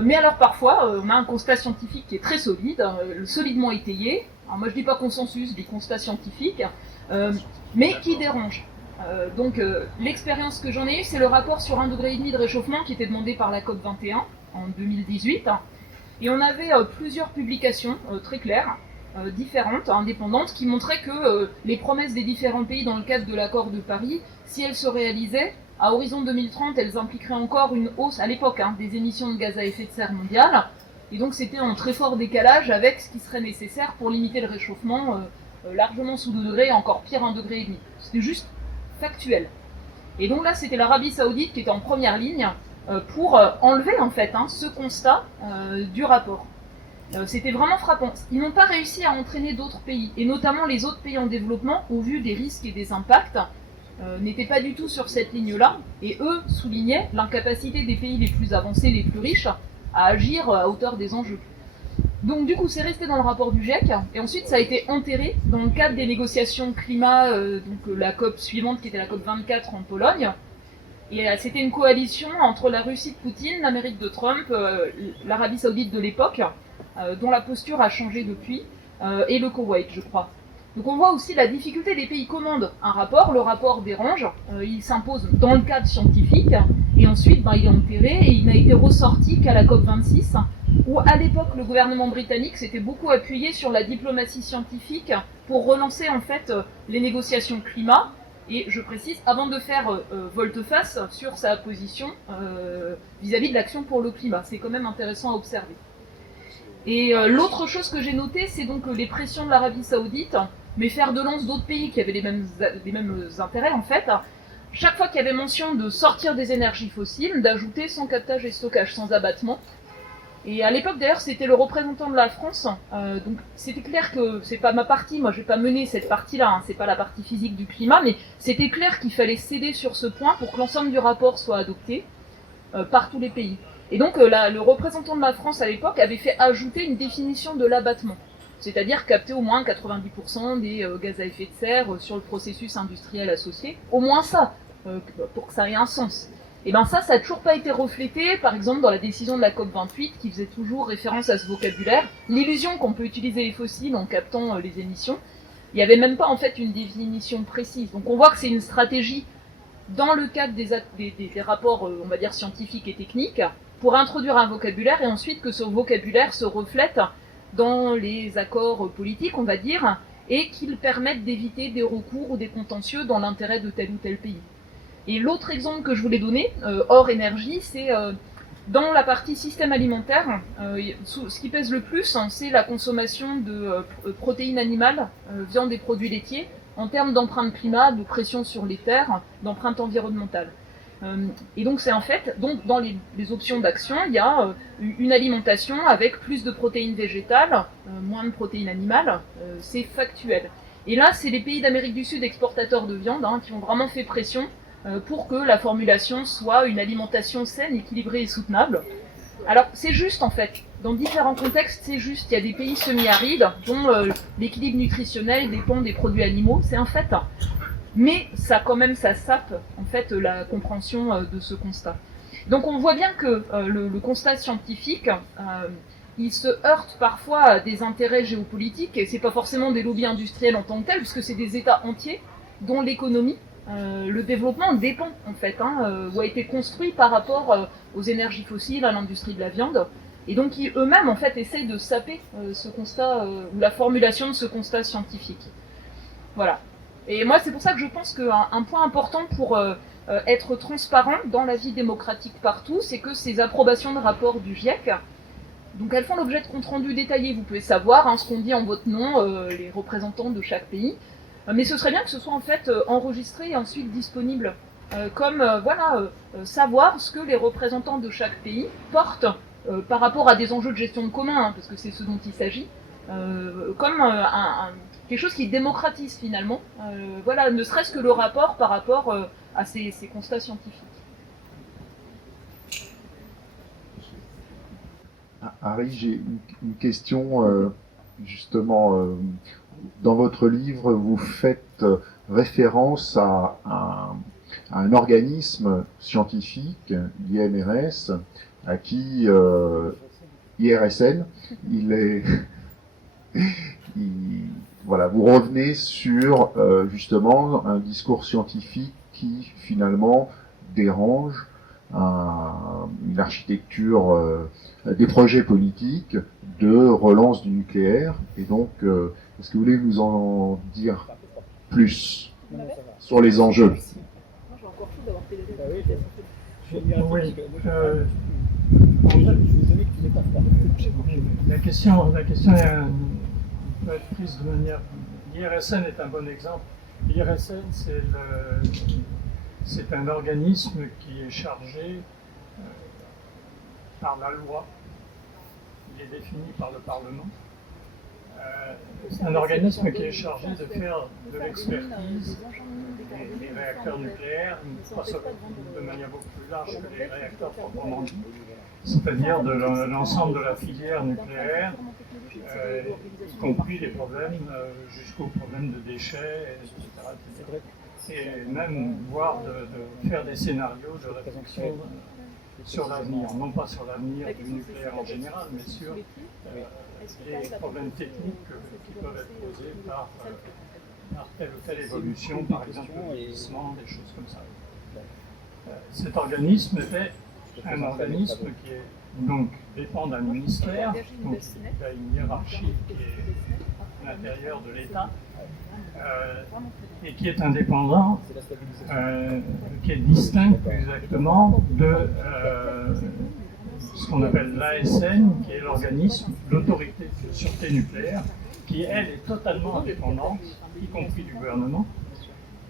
Mais alors parfois, on a un constat scientifique qui est très solide, solidement étayé. Alors moi je dis pas consensus, je dis constat scientifique, mais qui dérange. Donc l'expérience que j'en ai eue, c'est le rapport sur 1,5 degré de réchauffement qui était demandé par la COP21 en 2018. Et on avait plusieurs publications très claires, différentes, indépendantes, qui montraient que les promesses des différents pays dans le cadre de l'accord de Paris, si elles se réalisaient, à horizon 2030, elles impliqueraient encore une hausse, à l'époque, des émissions de gaz à effet de serre mondiales. Et donc c'était en très fort décalage avec ce qui serait nécessaire pour limiter le réchauffement largement sous 2 degrés, et encore pire 1,5 degré. C'était juste factuel. Et donc là, c'était l'Arabie Saoudite qui était en première ligne pour enlever en fait ce constat du rapport. C'était vraiment frappant. Ils n'ont pas réussi à entraîner d'autres pays, et notamment les autres pays en développement, au vu des risques et des impacts, n'étaient pas du tout sur cette ligne-là, et eux soulignaient l'incapacité des pays les plus avancés, les plus riches, à agir à hauteur des enjeux. Donc du coup, c'est resté dans le rapport du GIEC, et ensuite ça a été enterré dans le cadre des négociations climat, donc la COP suivante qui était la COP 24 en Pologne. Et c'était une coalition entre la Russie de Poutine, l'Amérique de Trump, l'Arabie Saoudite de l'époque, dont la posture a changé depuis, et le Koweït, je crois. Donc on voit aussi la difficulté des pays commandent un rapport, le rapport dérange, il s'impose dans le cadre scientifique, et ensuite il est enterré, et il n'a été ressorti qu'à la COP26, où à l'époque le gouvernement britannique s'était beaucoup appuyé sur la diplomatie scientifique pour relancer en fait les négociations climat, et je précise, avant de faire volte-face sur sa position vis-à-vis de l'action pour le climat. C'est quand même intéressant à observer. Et l'autre chose que j'ai notée, c'est donc les pressions de l'Arabie Saoudite, mais faire de lance d'autres pays qui avaient les mêmes intérêts en fait. Chaque fois qu'il y avait mention de sortir des énergies fossiles, d'ajouter sans captage et stockage, sans abattement. Et à l'époque d'ailleurs, c'était le représentant de la France, donc c'était clair que c'est pas ma partie, moi je vais pas mener cette partie-là, c'est pas la partie physique du climat, mais c'était clair qu'il fallait céder sur ce point pour que l'ensemble du rapport soit adopté par tous les pays. Et donc le représentant de la France à l'époque avait fait ajouter une définition de l'abattement, c'est-à-dire capter au moins 90% des gaz à effet de serre sur le processus industriel associé, au moins ça, pour que ça ait un sens. Et bien ça n'a toujours pas été reflété, par exemple dans la décision de la COP28 qui faisait toujours référence à ce vocabulaire, l'illusion qu'on peut utiliser les fossiles en captant les émissions. Il n'y avait même pas en fait une définition précise. Donc on voit que c'est une stratégie dans le cadre des rapports, on va dire, scientifiques et techniques, pour introduire un vocabulaire et ensuite que ce vocabulaire se reflète dans les accords politiques, on va dire, et qu'ils permettent d'éviter des recours ou des contentieux dans l'intérêt de tel ou tel pays. Et l'autre exemple que je voulais donner, hors énergie, c'est dans la partie système alimentaire, ce qui pèse le plus, c'est la consommation de protéines animales, viande et produits laitiers, en termes d'empreinte climat, de pression sur les terres, d'empreinte environnementale. Et donc c'est en fait, donc dans les options d'action, il y a une alimentation avec plus de protéines végétales, moins de protéines animales, c'est factuel. Et là, c'est les pays d'Amérique du Sud exportateurs de viande qui ont vraiment fait pression pour que la formulation soit une alimentation saine, équilibrée et soutenable. Alors c'est juste en fait, dans différents contextes c'est juste, il y a des pays semi-arides dont l'équilibre nutritionnel dépend des produits animaux, c'est un fait. Mais ça quand même, ça sape en fait la compréhension de ce constat. Donc on voit bien que le constat scientifique, il se heurte parfois à des intérêts géopolitiques, et c'est pas forcément des lobbies industriels en tant que tels, puisque c'est des États entiers dont l'économie, le développement dépend en fait, ou a été construit par rapport aux énergies fossiles, à l'industrie de la viande, et donc qui eux-mêmes en fait essayent de saper ce constat, ou la formulation de ce constat scientifique. Voilà. Et moi, c'est pour ça que je pense qu'un point important pour être transparent dans la vie démocratique partout, c'est que ces approbations de rapports du GIEC, donc elles font l'objet de comptes rendus détaillés. Vous pouvez savoir ce qu'on dit en votre nom, les représentants de chaque pays. Mais ce serait bien que ce soit en fait enregistré et ensuite disponible. Savoir ce que les représentants de chaque pays portent par rapport à des enjeux de gestion de commun, parce que c'est ce dont il s'agit, comme quelque chose qui démocratise finalement, ne serait-ce que le rapport par rapport à ces constats scientifiques. Harry, j'ai une question, justement, dans votre livre, vous faites référence à un organisme scientifique, l'IMRS, à qui IRSN, voilà, vous revenez sur justement un discours scientifique qui finalement dérange une architecture des projets politiques de relance du nucléaire. Et donc, est-ce que vous voulez nous en dire plus sur les enjeux? Oui. La question peut être prise de manière... L'IRSN est un bon exemple. L'IRSN, c'est un organisme qui est chargé par la loi. Il est défini par le Parlement. C'est un organisme qui est chargé de faire de l'expertise des réacteurs nucléaires, pas seulement de manière beaucoup plus large que les réacteurs proprement dits, c'est-à-dire de l'ensemble de la filière nucléaire, y compris les problèmes jusqu'aux problèmes de déchets, etc. Et même voire de faire des scénarios de réflexion sur l'avenir, non pas sur l'avenir du nucléaire en général, mais sur les problèmes techniques qui peuvent être posés par telle ou telle évolution, par exemple le vieillissement, des choses comme ça. Cet organisme était un organisme qui est, donc, dépend d'un ministère, donc il a une hiérarchie qui est à l'intérieur de l'État, et qui est indépendant, qui est distinct exactement de ce qu'on appelle l'ASN, qui est l'organisme, l'autorité de sûreté nucléaire, qui elle est totalement indépendante, y compris du gouvernement,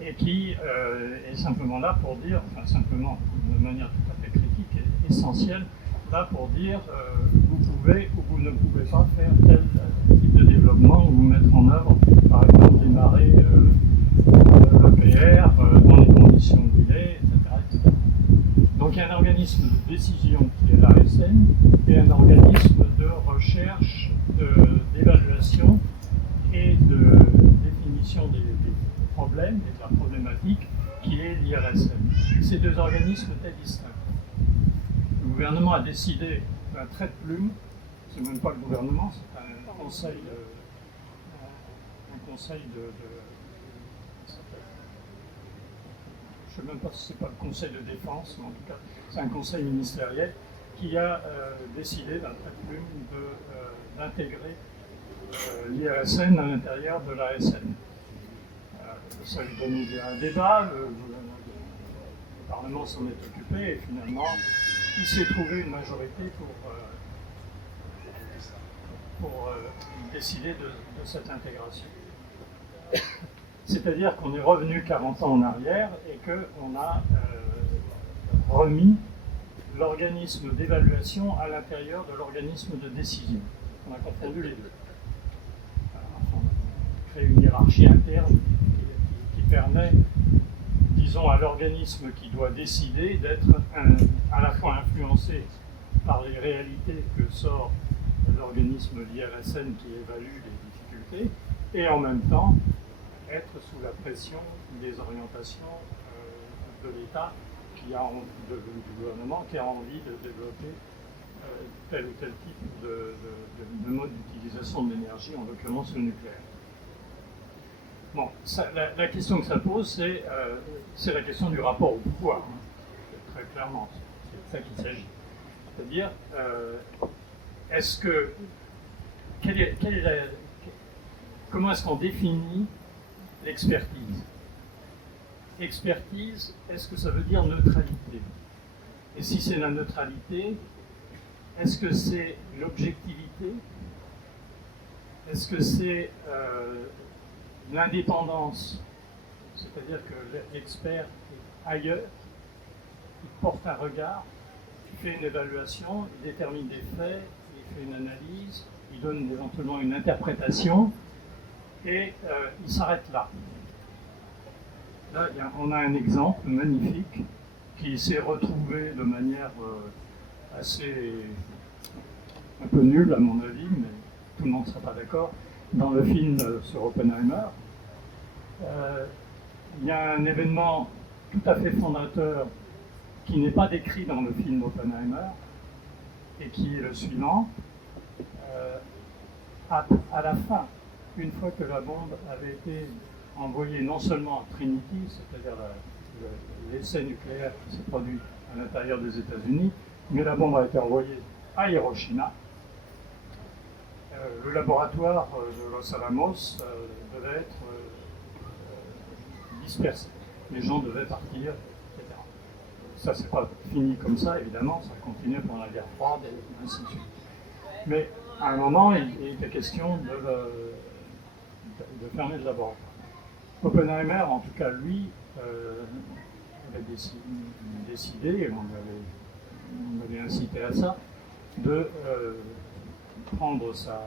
et qui est simplement là pour dire, enfin simplement de manière tout à fait critique et essentielle, là pour dire vous pouvez ou vous ne pouvez pas faire tel type de développement ou mettre en œuvre, par exemple démarrer l'EPR dans les conditions où il est, etc. Donc il y a un organisme de décision qui est l'ASN, et un organisme de recherche, d'évaluation et de définition des problèmes et de la problématique qui est l'IRSN. Ces deux organismes étaient distincts. Le gouvernement a décidé d'un trait de plume, c'est même pas le gouvernement, c'est un conseil de je ne sais même pas si c'est pas le conseil de défense, mais en tout cas c'est un conseil ministériel qui a décidé d'un trait de plume d'intégrer l'IRSN à l'intérieur de l'ASN. Ça a donné un débat, le Parlement s'en est occupé et finalement il s'est trouvé une majorité pour décider de cette intégration. C'est-à-dire qu'on est revenu 40 ans en arrière et qu'on a remis l'organisme d'évaluation à l'intérieur de l'organisme de décision. On a confondu les deux. Alors, on a créé une hiérarchie interne qui permet, disons, à l'organisme qui doit décider d'être à la fois influencé par les réalités que sort l'organisme l'IRSN qui évalue les difficultés, et en même temps être sous la pression des orientations de l'État du gouvernement qui a envie de développer tel ou tel type de mode d'utilisation de l'énergie, en l'occurrence le nucléaire. Bon, la question que ça pose, c'est la question du rapport au pouvoir, hein, très clairement, c'est de ça qu'il s'agit. C'est-à-dire, comment est-ce qu'on définit l'expertise? Expertise, est-ce que ça veut dire neutralité? Et si c'est la neutralité, est-ce que c'est l'objectivité? Est-ce que c'est l'indépendance? C'est-à-dire que l'expert est ailleurs, il porte un regard, il fait une évaluation, il détermine des faits, il fait une analyse, il donne éventuellement une interprétation, et il s'arrête là. Là, on a un exemple magnifique qui s'est retrouvé de manière assez un peu nulle à mon avis, mais tout le monde ne sera pas d'accord, dans le film sur Oppenheimer. Il y a un événement tout à fait fondateur qui n'est pas décrit dans le film Oppenheimer et qui est le suivant. À la fin, une fois que la bombe avait été envoyée non seulement à Trinity, c'est-à-dire l'essai nucléaire qui s'est produit à l'intérieur des États-Unis, mais la bombe a été envoyée à Hiroshima. Le laboratoire de Los Alamos devait être dispersé. Les gens devaient partir, etc. Ça, c'est pas fini comme ça, évidemment, ça a continué pendant la guerre froide et ainsi de suite. Mais à un moment, il était question de fermer le laboratoire. Oppenheimer, en tout cas, lui, avait décidé, et on l'avait incité à ça, de prendre sa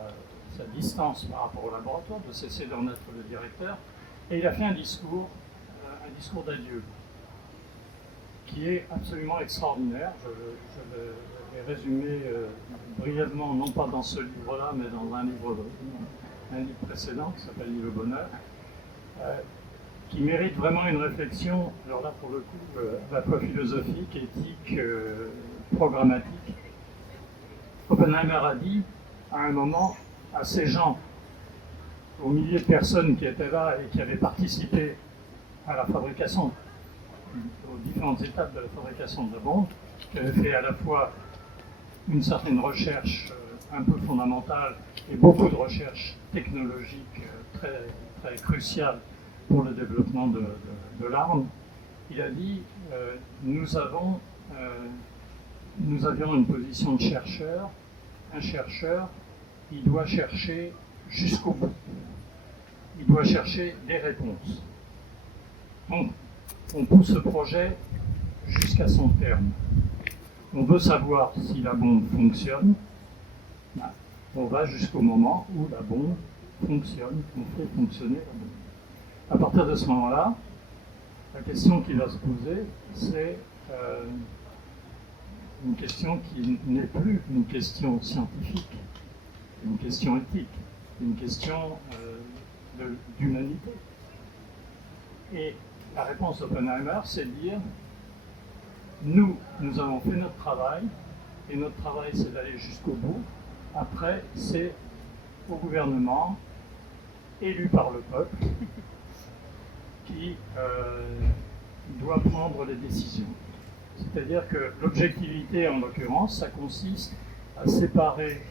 distance par rapport au laboratoire, de cesser d'en être le directeur, et il a fait un discours d'adieu, qui est absolument extraordinaire. Je l'ai résumé brièvement, non pas dans ce livre-là, mais dans un livre précédent qui s'appelle Le Bonheur, qui mérite vraiment une réflexion, alors là pour le coup, à la fois philosophique, éthique, programmatique. Oppenheimer a dit, à un moment, à ces gens, aux milliers de personnes qui étaient là et qui avaient participé à la fabrication, aux différentes étapes de la fabrication de la bombe, qui avaient fait à la fois une certaine recherche un peu fondamentale et beaucoup de recherches technologiques très, très cruciales pour le développement de l'arme. Il a dit nous avions une position de chercheur. Un chercheur, il doit chercher jusqu'au bout. Il doit chercher des réponses. Donc, on pousse ce projet jusqu'à son terme. On veut savoir si la bombe fonctionne. On va jusqu'au moment où la bombe fonctionne, on fait fonctionner la bombe. À partir de ce moment-là, la question qui va se poser, c'est une question qui n'est plus une question scientifique, une question éthique, une question d'humanité. Et la réponse d'Oppenheimer, c'est de dire nous avons fait notre travail, et notre travail, c'est d'aller jusqu'au bout. Après, c'est au gouvernement, élu par le peuple, qui doit prendre les décisions. C'est-à-dire que l'objectivité, en l'occurrence, ça consiste à séparer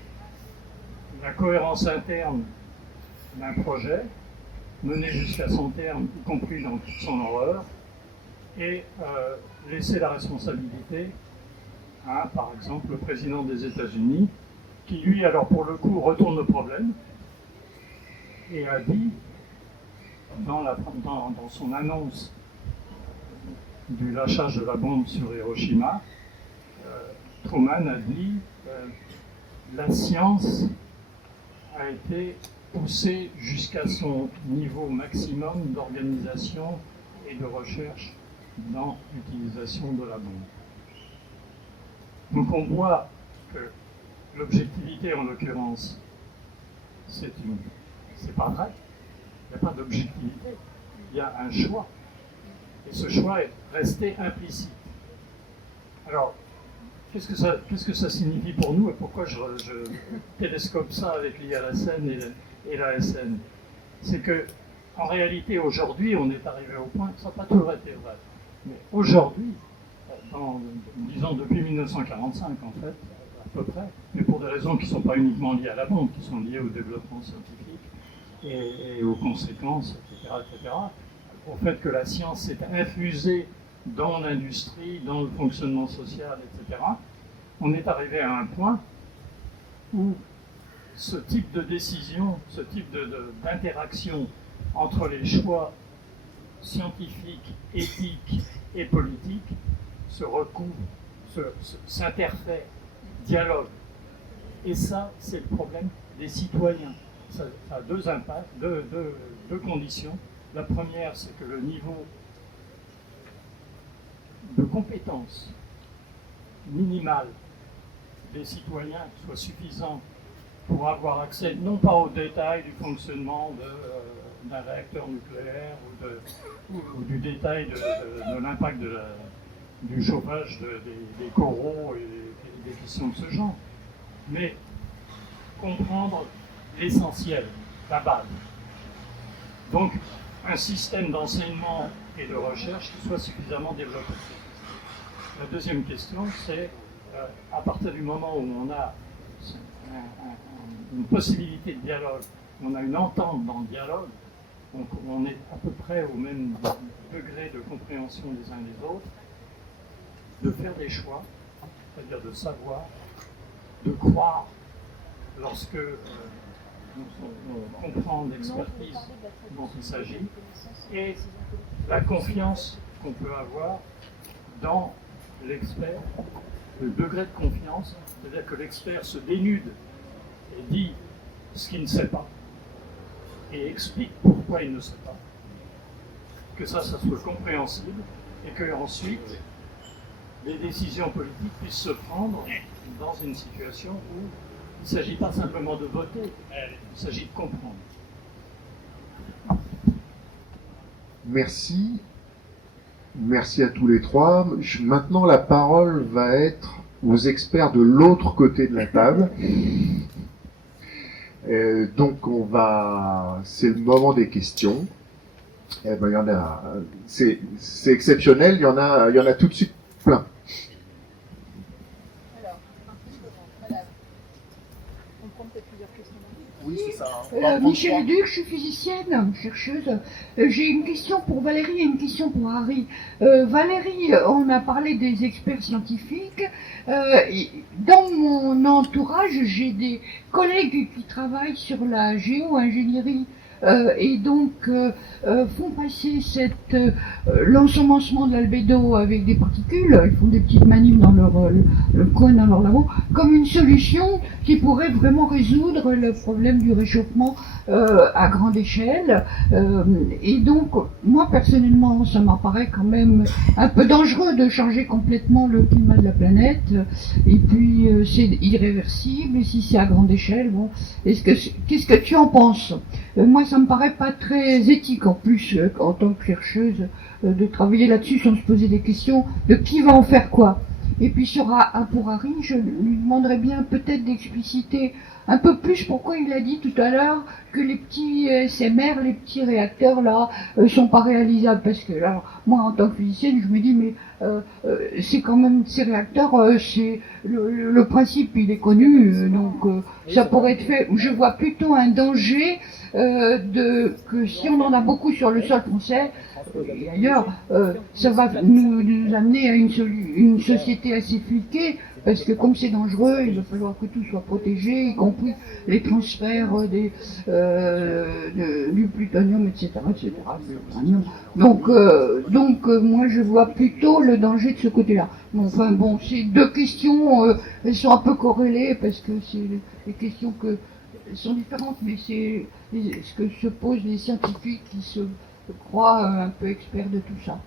la cohérence interne d'un projet, mené jusqu'à son terme, y compris dans toute son horreur, et laisser la responsabilité à, par exemple, le président des États-Unis, qui lui, alors pour le coup, retourne le problème, et a dit dans son annonce du lâchage de la bombe sur Hiroshima, Truman a dit la science a été poussée jusqu'à son niveau maximum d'organisation et de recherche dans l'utilisation de la bombe. Donc on voit que l'objectivité en l'occurrence, c'est pas vrai. Il n'y a pas d'objectivité. Il y a un choix. Et ce choix est resté implicite. Alors, qu'est-ce que ça signifie pour nous et pourquoi je télescope ça avec l'IRSN et l'ASN? C'est que, en réalité, aujourd'hui, on est arrivé au point, ça n'a pas toujours été vrai, mais aujourd'hui, disons depuis 1945 en fait, à peu près, mais pour des raisons qui ne sont pas uniquement liées à la bombe, qui sont liées au développement scientifique et aux conséquences, etc., au fait que la science s'est infusée dans l'industrie, dans le fonctionnement social, etc., on est arrivé à un point où ce type de décision, ce type d'interaction entre les choix scientifiques, éthiques et politiques se recouvre, s'interfère, dialogue. Et ça, c'est le problème des citoyens. Ça a deux impacts, deux conditions. La première, c'est que le niveau de compétence minimale des citoyens soit suffisant pour avoir accès non pas aux détails du fonctionnement d'un réacteur nucléaire ou du détail de l'impact du chauffage des coraux et des questions de ce genre, mais comprendre l'essentiel, la base. Donc, un système d'enseignement et de recherche qui soit suffisamment développé. La deuxième question, c'est à partir du moment où on a une possibilité de dialogue, on a une entente dans le dialogue, donc on est à peu près au même degré de compréhension des uns des autres, de faire des choix, c'est-à-dire de savoir, de croire lorsque on comprend l'expertise dont il s'agit et la confiance qu'on peut avoir dans l'expert, le degré de confiance, c'est-à-dire que l'expert se dénude et dit ce qu'il ne sait pas et explique pourquoi il ne sait pas, que ça soit compréhensible et que ensuite les décisions politiques puissent se prendre dans une situation où il ne s'agit pas simplement de voter, il s'agit de comprendre. Merci. Merci à tous les trois. Maintenant, la parole va être aux experts de l'autre côté de la table. Donc, c'est le moment des questions. Eh ben, il y en a, c'est exceptionnel. Il y en a tout de suite plein. Oui, c'est ça. Michel Duc, je suis physicienne, chercheuse. J'ai une question pour Valérie et une question pour Harry. Valérie, on a parlé des experts scientifiques. Dans mon entourage, j'ai des collègues qui travaillent sur la géo-ingénierie et donc font passer l'ensemencement de l'albédo avec des particules, ils font des petites manifs dans le coin dans leur labo, comme une solution qui pourrait vraiment résoudre le problème du réchauffement à grande échelle. Et donc, moi personnellement, ça m'apparaît quand même un peu dangereux de changer complètement le climat de la planète. Et puis, c'est irréversible, et si c'est à grande échelle, bon, qu'est-ce que tu en penses? Moi, ça me paraît pas très éthique en plus, en tant que chercheuse, de travailler là-dessus sans se poser des questions de qui va en faire quoi. Et puis pour Harry, je lui demanderais bien peut-être d'expliciter un peu plus pourquoi il a dit tout à l'heure que les petits SMR, les petits réacteurs là, sont pas réalisables. Parce que alors, moi en tant que physicienne, je me dis mais c'est quand même ces réacteurs, c'est le principe il est connu, donc ça pourrait être fait. Je vois plutôt un danger que si on en a beaucoup sur le sol français, et ailleurs, ça va nous amener à une société assez fliquée, parce que comme c'est dangereux, il va falloir que tout soit protégé, y compris les transferts du plutonium, etc., etc. Donc, moi je vois plutôt le danger de ce côté-là. Bon, enfin bon, ces deux questions, elles sont un peu corrélées, parce que c'est les questions que sont différentes, mais c'est ce que se posent les scientifiques qui se croient un peu experts de tout ça.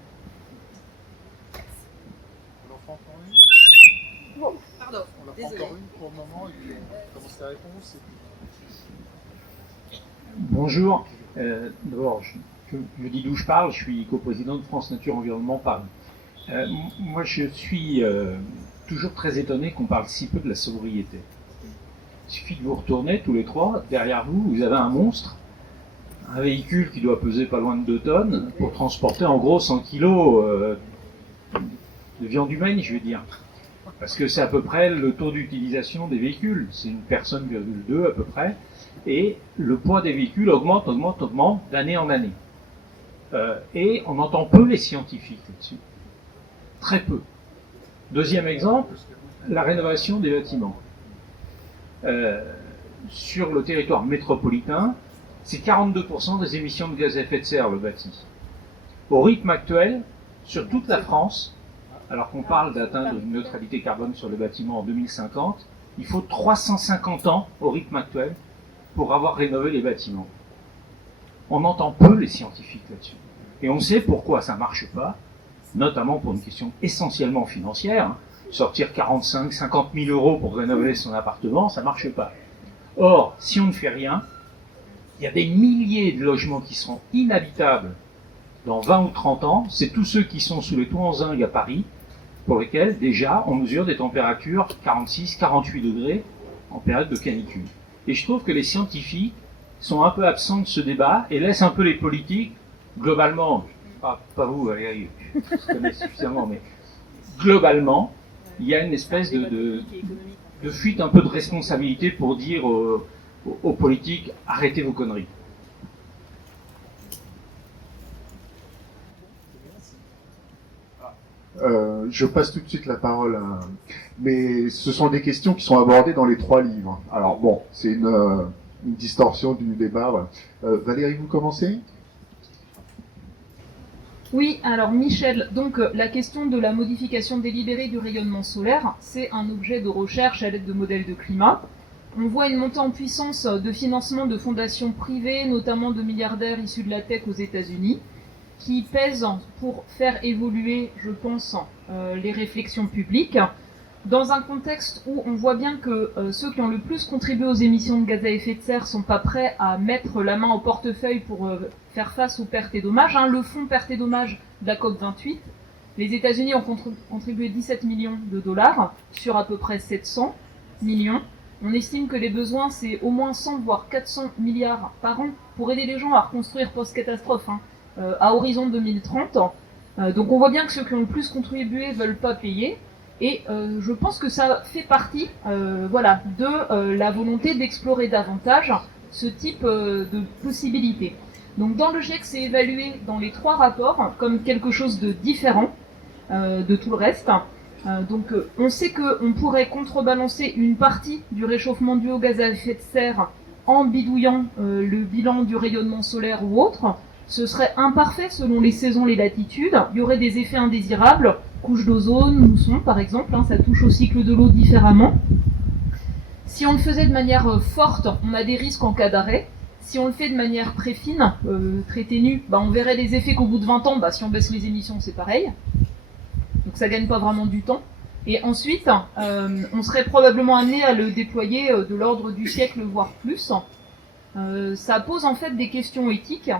Pardon, désolé. Pour le moment, il commence la réponse. Bonjour. D'abord, je dis d'où je parle. Je suis coprésident de France Nature Environnement Paris. Moi, je suis toujours très étonné qu'on parle si peu de la sobriété. Il suffit de vous retourner tous les trois. Derrière vous, vous avez un monstre, un véhicule qui doit peser pas loin de 2 tonnes pour transporter en gros 100 kilos de viande humaine, je veux dire. Parce que c'est à peu près le taux d'utilisation des véhicules. C'est 1,2 personne à peu près. Et le poids des véhicules augmente d'année en année. Et on entend peu les scientifiques là-dessus. Très peu. Deuxième exemple, la rénovation des bâtiments. Sur le territoire métropolitain, c'est 42% des émissions de gaz à effet de serre le bâti. Au rythme actuel, sur toute la France, alors qu'on parle d'atteindre une neutralité carbone sur le bâtiment en 2050, il faut 350 ans au rythme actuel pour avoir rénové les bâtiments. On entend peu les scientifiques là-dessus. Et on sait pourquoi ça ne marche pas, notamment pour une question essentiellement financière. Sortir 45, 50 000 euros pour rénover son appartement, ça ne marche pas. Or, si on ne fait rien, il y a des milliers de logements qui seront inhabitables dans 20 ou 30 ans. C'est tous ceux qui sont sous les toits en zinc à Paris, pour lesquels déjà on mesure des températures 46, 48 degrés en période de canicule. Et je trouve que les scientifiques sont un peu absents de ce débat et laissent un peu les politiques, globalement, pas vous, Valérie, je connais suffisamment, mais globalement, il y a une espèce de fuite un peu de responsabilité pour dire aux politiques, arrêtez vos conneries. Je passe tout de suite la parole mais ce sont des questions qui sont abordées dans les 3 livres. Alors bon, c'est une distorsion du débat. Voilà. Valérie, vous commencez ? Oui, alors Michel, donc la question de la modification délibérée du rayonnement solaire, c'est un objet de recherche à l'aide de modèles de climat. On voit une montée en puissance de financement de fondations privées, notamment de milliardaires issus de la tech aux États-Unis, qui pèsent pour faire évoluer, je pense, les réflexions publiques, dans un contexte où on voit bien que ceux qui ont le plus contribué aux émissions de gaz à effet de serre sont pas prêts à mettre la main au portefeuille pour faire face aux pertes et dommages. Le fonds pertes et dommages de la COP28, les États-Unis ont contribué 17 millions de dollars sur à peu près 700 millions. On estime que les besoins, c'est au moins 100 voire 400 milliards par an pour aider les gens à reconstruire post-catastrophe à horizon 2030. Donc on voit bien que ceux qui ont le plus contribué veulent pas payer. Et je pense que ça fait partie de la volonté d'explorer davantage ce type de possibilités. Donc dans le GIEC, c'est évalué dans les 3 rapports comme quelque chose de différent de tout le reste. Donc on sait qu'on pourrait contrebalancer une partie du réchauffement dû au gaz à effet de serre en bidouillant le bilan du rayonnement solaire ou autre. Ce serait imparfait selon les saisons, les latitudes. Il y aurait des effets indésirables, couche d'ozone, mousson par exemple, ça touche au cycle de l'eau différemment. Si on le faisait de manière forte, on a des risques en cas d'arrêt. Si on le fait de manière très fine, très ténue, on verrait les effets qu'au bout de 20 ans, si on baisse les émissions, c'est pareil. Donc ça gagne pas vraiment du temps. Et ensuite, on serait probablement amené à le déployer de l'ordre du siècle, voire plus. Ça pose en fait des questions éthiques.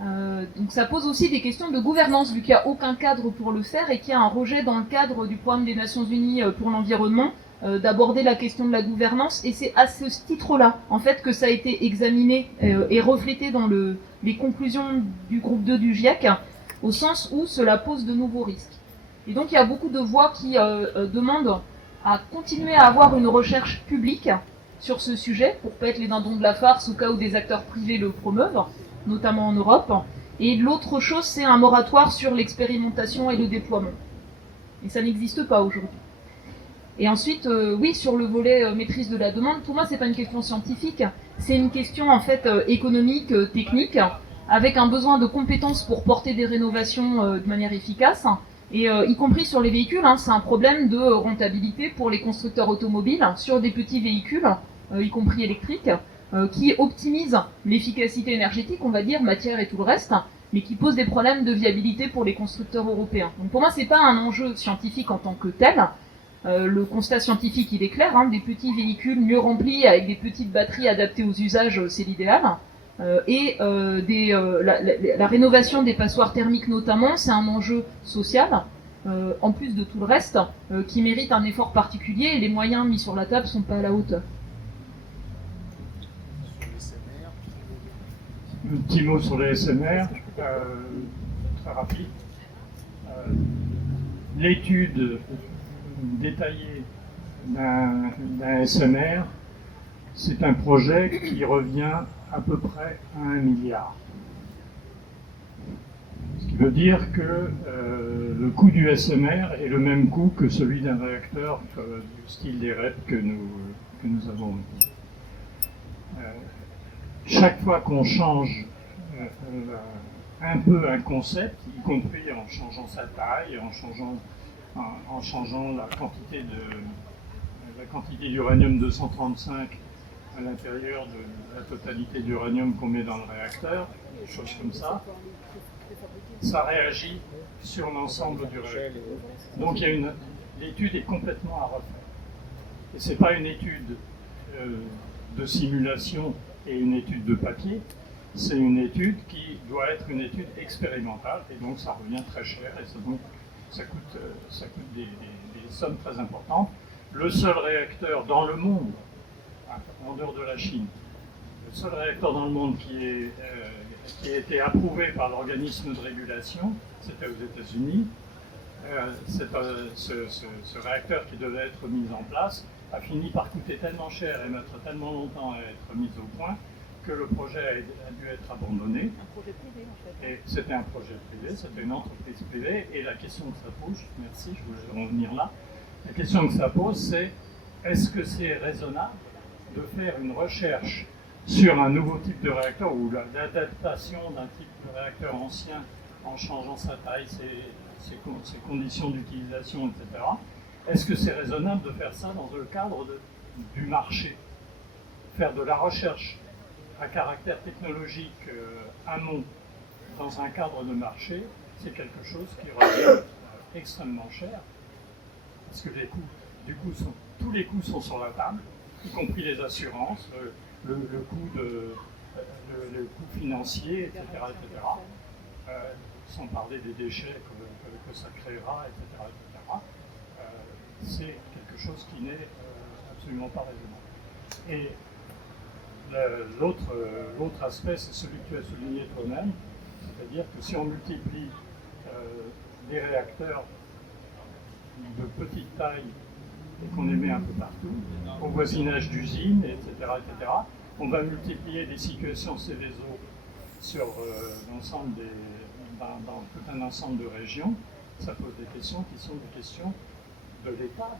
Donc ça pose aussi des questions de gouvernance, vu qu'il n'y a aucun cadre pour le faire et qu'il y a un rejet dans le cadre du programme des Nations Unies pour l'environnement d'aborder la question de la gouvernance. Et c'est à ce titre-là, en fait, que ça a été examiné et reflété dans les conclusions du groupe 2 du GIEC, au sens où cela pose de nouveaux risques. Et donc il y a beaucoup de voix qui demandent à continuer à avoir une recherche publique sur ce sujet, pour pas être les dindons de la farce au cas où des acteurs privés le promeuvent, notamment en Europe, Et l'autre chose, c'est un moratoire sur l'expérimentation et le déploiement. Et ça n'existe pas aujourd'hui. Et ensuite, oui, sur le volet maîtrise de la demande, pour moi, c'est pas une question scientifique, c'est une question en fait économique, technique, avec un besoin de compétences pour porter des rénovations de manière efficace, et y compris sur les véhicules, c'est un problème de rentabilité pour les constructeurs automobiles sur des petits véhicules, y compris électriques, qui optimisent l'efficacité énergétique, on va dire, matière et tout le reste, mais qui posent des problèmes de viabilité pour les constructeurs européens. Donc pour moi, c'est pas un enjeu scientifique en tant que tel. Le constat scientifique, il est clair, des petits véhicules mieux remplis avec des petites batteries adaptées aux usages, c'est l'idéal. La rénovation des passoires thermiques notamment, c'est un enjeu social, en plus de tout le reste, qui mérite un effort particulier, et les moyens mis sur la table sont pas à la hauteur. Un petit mot sur les SMR, très rapide. L'étude détaillée d'un SMR, c'est un projet qui revient à peu près à 1 milliard. Ce qui veut dire que le coût du SMR est le même coût que celui d'un réacteur du style des REP que nous avons. Chaque fois qu'on change un peu un concept, y compris en changeant sa taille, en changeant la quantité d'uranium 235 à l'intérieur de la totalité d'uranium qu'on met dans le réacteur, des choses comme ça, ça réagit sur l'ensemble du réacteur. Donc l'étude est complètement à refaire. Et c'est pas une étude de simulation et une étude de papier, c'est une étude qui doit être une étude expérimentale, et donc ça revient très cher, et ça coûte des sommes très importantes. Le seul réacteur dans le monde, en dehors de la Chine, le seul réacteur dans le monde qui a été approuvé par l'organisme de régulation, c'était aux États-Unis. Ce réacteur qui devait être mis en place a fini par coûter tellement cher et mettre tellement longtemps à être mis au point que le projet a dû être abandonné. Un projet privé, en fait. Et c'était un projet privé, c'était une entreprise privée, et la question que ça pose, merci, je voulais en venir là, la question que ça pose, c'est est-ce que c'est raisonnable de faire une recherche sur un nouveau type de réacteur ou l'adaptation d'un type de réacteur ancien en changeant sa taille, ses conditions d'utilisation, etc. Est-ce que c'est raisonnable de faire ça dans le cadre du marché? Faire de la recherche à caractère technologique amont dans un cadre de marché, c'est quelque chose qui revient extrêmement cher, parce que tous les coûts sont sur la table, y compris les assurances, le coût financier, etc. Sans parler des déchets que ça créera, etc. C'est quelque chose qui n'est absolument pas raisonnable. Et l'autre aspect, c'est celui que tu as souligné toi-même, c'est-à-dire que si on multiplie des réacteurs de petite taille et qu'on les met un peu partout, au voisinage d'usines, etc., on va multiplier des situations Céveso sur l'ensemble dans tout un ensemble de régions. Ça pose des questions qui sont des questions de l'État,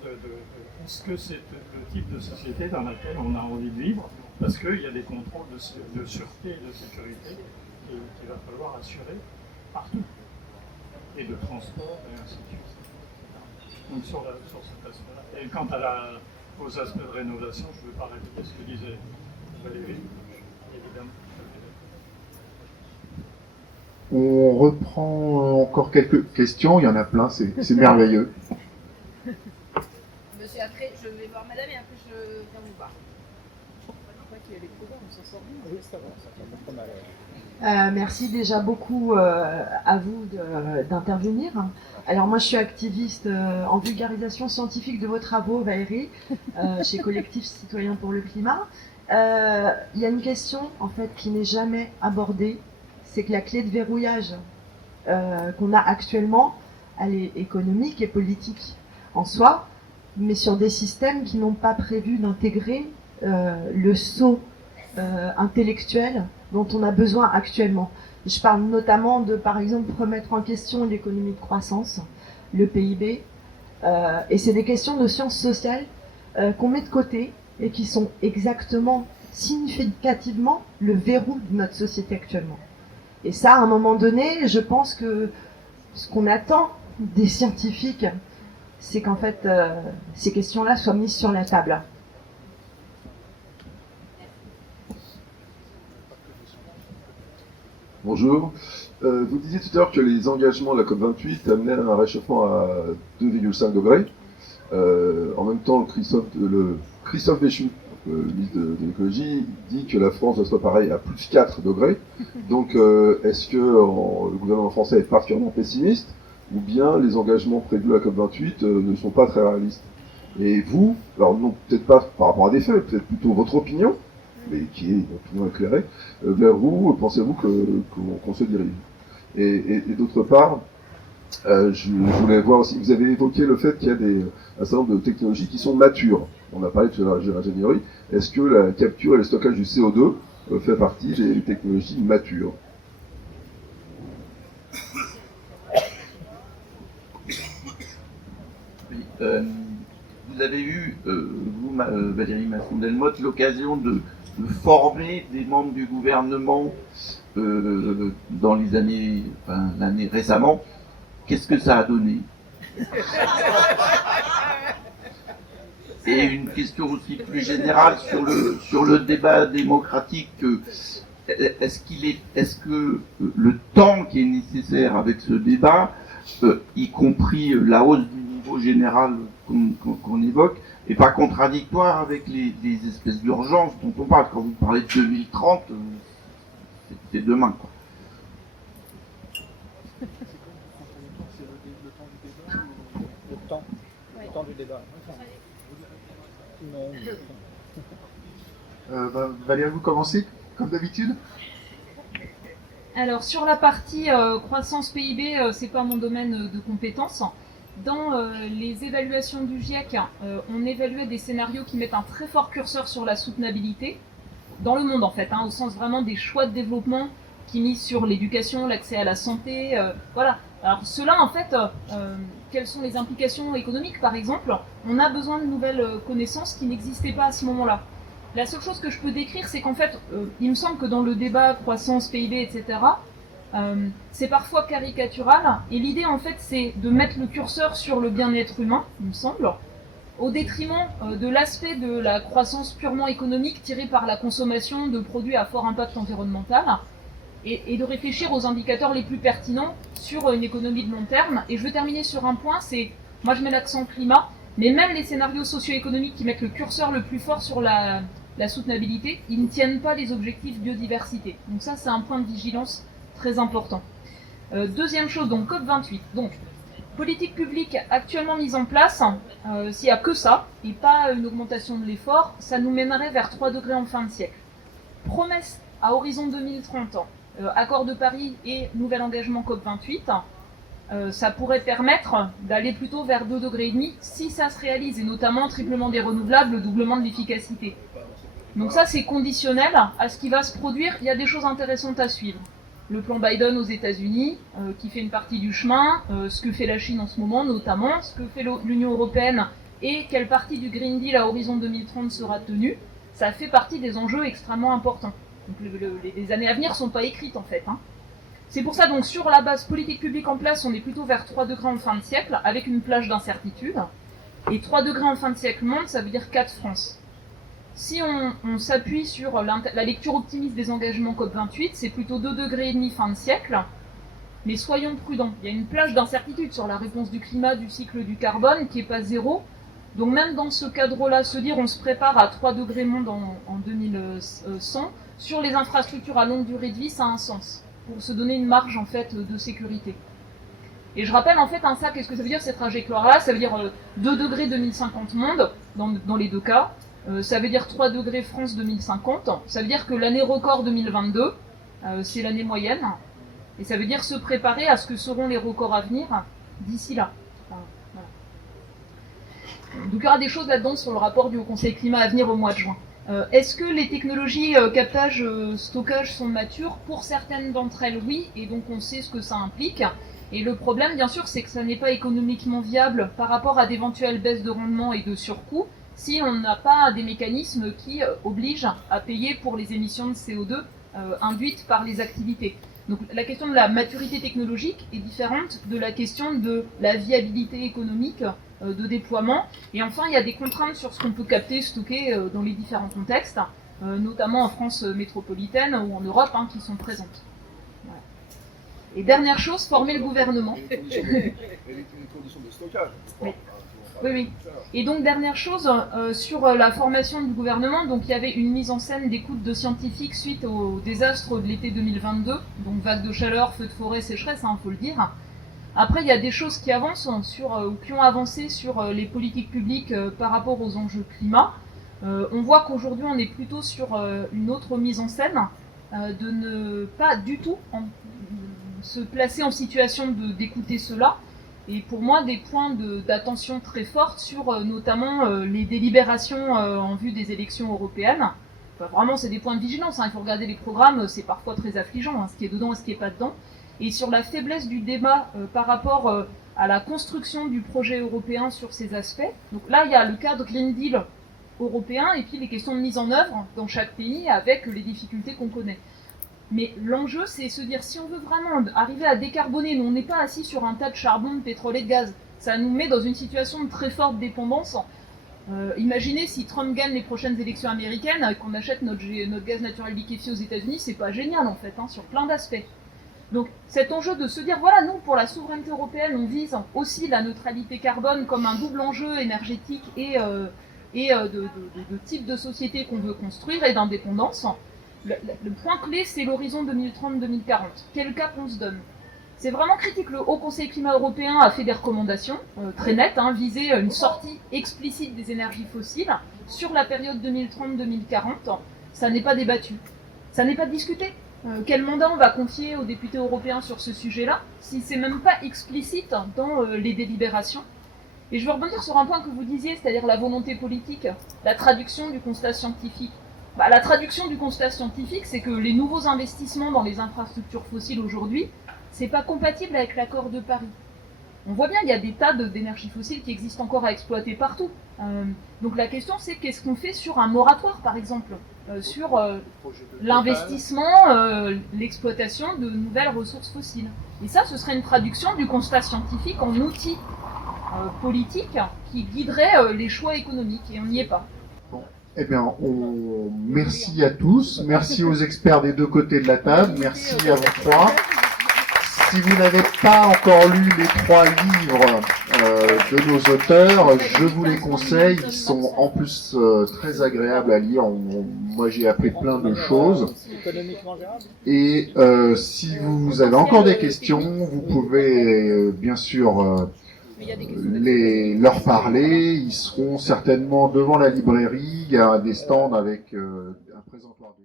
est-ce que c'est le type de société dans laquelle on a envie de vivre, parce qu'il y a des contrôles de sûreté et de sécurité qu'il va falloir assurer partout, et de transport, et ainsi de suite. Donc sur cet aspect-là. Et quant aux aspects de rénovation, je ne vais pas répéter ce que disait Valérie, évidemment. On reprend encore quelques questions, il y en a plein, c'est merveilleux. Monsieur, après, je vais voir madame et après je viens vous voir. Merci déjà beaucoup à vous d'intervenir. Alors moi je suis activiste en vulgarisation scientifique de vos travaux, Valérie, chez Collectif Citoyens pour le Climat. Il y a une question en fait qui n'est jamais abordée, c'est que la clé de verrouillage qu'on a actuellement, elle est économique et politique en soi, mais sur des systèmes qui n'ont pas prévu d'intégrer le saut intellectuel dont on a besoin actuellement. Je parle notamment de, par exemple, remettre en question l'économie de croissance, le PIB, et c'est des questions de sciences sociales qu'on met de côté et qui sont exactement, significativement, le verrou de notre société actuellement. Et ça, à un moment donné, je pense que ce qu'on attend des scientifiques, c'est qu'en fait, ces questions-là soient mises sur la table. Bonjour. Vous disiez tout à l'heure que les engagements de la COP28 amenaient à un réchauffement à 2,5 degrés. En même temps, Christophe Béchu, le ministre de l'écologie, dit que la France doit se préparer à plus 4 degrés. Donc, est-ce que le gouvernement français est particulièrement pessimiste, ou bien les engagements prévus à la COP28 ne sont pas très réalistes? Et vous, alors non, peut-être pas par rapport à des faits, peut-être plutôt votre opinion, mais qui est une opinion éclairée, vers où pensez-vous qu'on se dirige? Et d'autre part, je voulais voir aussi, vous avez évoqué le fait qu'il y a un certain nombre de technologies qui sont matures. On a parlé de l'ingénierie. Est-ce que la capture et le stockage du CO2 fait partie des technologies matures? Oui, vous avez eu, vous, Valérie Masson-Delmotte, l'occasion de former des membres du gouvernement dans les années, enfin l'année récemment. Qu'est-ce que ça a donné? Et une question aussi plus générale sur le débat démocratique. Est-ce que le temps qui est nécessaire avec ce débat, y compris la hausse du niveau général qu'on évoque, n'est pas contradictoire avec les espèces d'urgence dont on parle? Quand vous parlez de 2030, c'est demain, quoi. Le temps du débat. Valérie, vous commencez, comme d'habitude? Alors sur la partie croissance PIB, c'est pas mon domaine de compétence. Dans les évaluations du GIEC, on évaluait des scénarios qui mettent un très fort curseur sur la soutenabilité, dans le monde en fait, au sens vraiment des choix de développement qui misent sur l'éducation, l'accès à la santé, voilà. Alors cela en fait, quelles sont les implications économiques par exemple? On a besoin de nouvelles connaissances qui n'existaient pas à ce moment-là. La seule chose que je peux décrire, c'est qu'en fait, il me semble que dans le débat croissance, PIB, etc., c'est parfois caricatural, et l'idée en fait c'est de mettre le curseur sur le bien-être humain, il me semble, au détriment de l'aspect de la croissance purement économique tirée par la consommation de produits à fort impact environnemental, et de réfléchir aux indicateurs les plus pertinents sur une économie de long terme. Et je veux terminer sur un point, c'est, moi je mets l'accent climat, mais même les scénarios socio-économiques qui mettent le curseur le plus fort sur la soutenabilité, ils ne tiennent pas les objectifs biodiversité. Donc ça c'est un point de vigilance très important. Deuxième chose, donc COP28. Donc, politique publique actuellement mise en place, s'il n'y a que ça, et pas une augmentation de l'effort, ça nous mènerait vers 3 degrés en fin de siècle. Promesse à horizon 2030, accord de Paris et nouvel engagement COP28, ça pourrait permettre d'aller plutôt vers 2,5 degrés si ça se réalise, et notamment triplement des renouvelables, doublement de l'efficacité. Donc ça c'est conditionnel à ce qui va se produire. Il y a des choses intéressantes à suivre. Le plan Biden aux États-Unis, qui fait une partie du chemin, ce que fait la Chine en ce moment notamment, ce que fait l'Union européenne et quelle partie du Green Deal à horizon 2030 sera tenue, ça fait partie des enjeux extrêmement importants. Donc les années à venir ne sont pas écrites en fait. C'est pour ça donc sur la base politique publique en place, on est plutôt vers 3 degrés en fin de siècle, avec une plage d'incertitude. Et 3 degrés en fin de siècle monde, ça veut dire 4 France. Si on s'appuie sur la lecture optimiste des engagements COP28, c'est plutôt 2,5 degrés fin de siècle. Mais soyons prudents, il y a une plage d'incertitude sur la réponse du climat, du cycle du carbone, qui n'est pas zéro. Donc même dans ce cadre-là, se dire on se prépare à 3 degrés monde en 2100, sur les infrastructures à longue durée de vie, ça a un sens, pour se donner une marge en fait de sécurité. Et je rappelle en fait ça, qu'est-ce que ça veut dire cette trajectoire-là? Ça veut dire 2 degrés 2050 monde, dans les deux cas. Ça veut dire 3 degrés France 2050. Ça veut dire que l'année record 2022, c'est l'année moyenne. Et ça veut dire se préparer à ce que seront les records à venir d'ici là. Voilà. Donc il y aura des choses là-dedans sur le rapport du Haut Conseil Climat à venir au mois de juin. Est-ce que les technologies captage, stockage sont matures? Pour certaines d'entre elles, oui, et donc on sait ce que ça implique. Et le problème, bien sûr, c'est que ça n'est pas économiquement viable par rapport à d'éventuelles baisses de rendement et de surcoût si on n'a pas des mécanismes qui obligent à payer pour les émissions de CO2 induites par les activités. Donc la question de la maturité technologique est différente de la question de la viabilité économique de déploiement. Et enfin, il y a des contraintes sur ce qu'on peut capter, stocker dans les différents contextes, notamment en France métropolitaine ou en Europe, qui sont présentes. Voilà. Et dernière chose, former le gouvernement. Les conditions de stockage. Oui. Oui. Et donc dernière chose, sur la formation du gouvernement, donc il y avait une mise en scène d'écoute de scientifiques suite au désastre de l'été 2022, donc vague de chaleur, feux de forêt, sécheresse, faut le dire. Après, il y a des choses qui avancent ou qui ont avancé sur les politiques publiques par rapport aux enjeux climat. On voit qu'aujourd'hui, on est plutôt sur une autre mise en scène, de ne pas du tout se placer en situation d'écouter cela. Et pour moi, des points d'attention très fortes sur notamment les délibérations en vue des élections européennes. Enfin, vraiment, c'est des points de vigilance. Il faut regarder les programmes, c'est parfois très affligeant, ce qui est dedans et ce qui n'est pas dedans. Et sur la faiblesse du débat par rapport à la construction du projet européen sur ces aspects. Donc là, il y a le cadre Green Deal européen et puis les questions de mise en œuvre dans chaque pays avec les difficultés qu'on connaît. Mais l'enjeu, c'est se dire, si on veut vraiment arriver à décarboner, nous on n'est pas assis sur un tas de charbon, de pétrole et de gaz. Ça nous met dans une situation de très forte dépendance. Imaginez si Trump gagne les prochaines élections américaines et qu'on achète notre gaz naturel liquéfié aux États-Unis, c'est pas génial en fait, sur plein d'aspects. Donc cet enjeu de se dire, voilà, nous pour la souveraineté européenne, on vise aussi la neutralité carbone comme un double enjeu énergétique et de type de société qu'on veut construire et d'indépendance. Le point clé, c'est l'horizon 2030-2040. Quel cap on se donne? C'est vraiment critique. Le Haut Conseil Climat Européen a fait des recommandations très nettes, viser une sortie explicite des énergies fossiles sur la période 2030-2040. Ça n'est pas débattu. Ça n'est pas discuté. Quel mandat on va confier aux députés européens sur ce sujet-là, si c'est même pas explicite dans les délibérations? Et je veux rebondir sur un point que vous disiez, c'est-à-dire la volonté politique, la traduction du constat scientifique. La traduction du constat scientifique, c'est que les nouveaux investissements dans les infrastructures fossiles aujourd'hui, c'est pas compatible avec l'accord de Paris. On voit bien, il y a des tas d'énergies fossiles qui existent encore à exploiter partout. Donc la question, c'est qu'est-ce qu'on fait sur un moratoire, par exemple, sur l'investissement, l'exploitation de nouvelles ressources fossiles. Et ça, ce serait une traduction du constat scientifique en outils politiques qui guideraient les choix économiques, et on n'y est pas. Eh bien, merci à tous, merci aux experts des deux côtés de la table, merci à vous trois. Si vous n'avez pas encore lu les 3 livres de nos auteurs, je vous les conseille, ils sont en plus très agréables à lire, moi j'ai appris plein de choses. Et si vous avez encore des questions, vous pouvez bien sûr leur parler, ils seront certainement devant la librairie, il y a des stands avec un présentoir de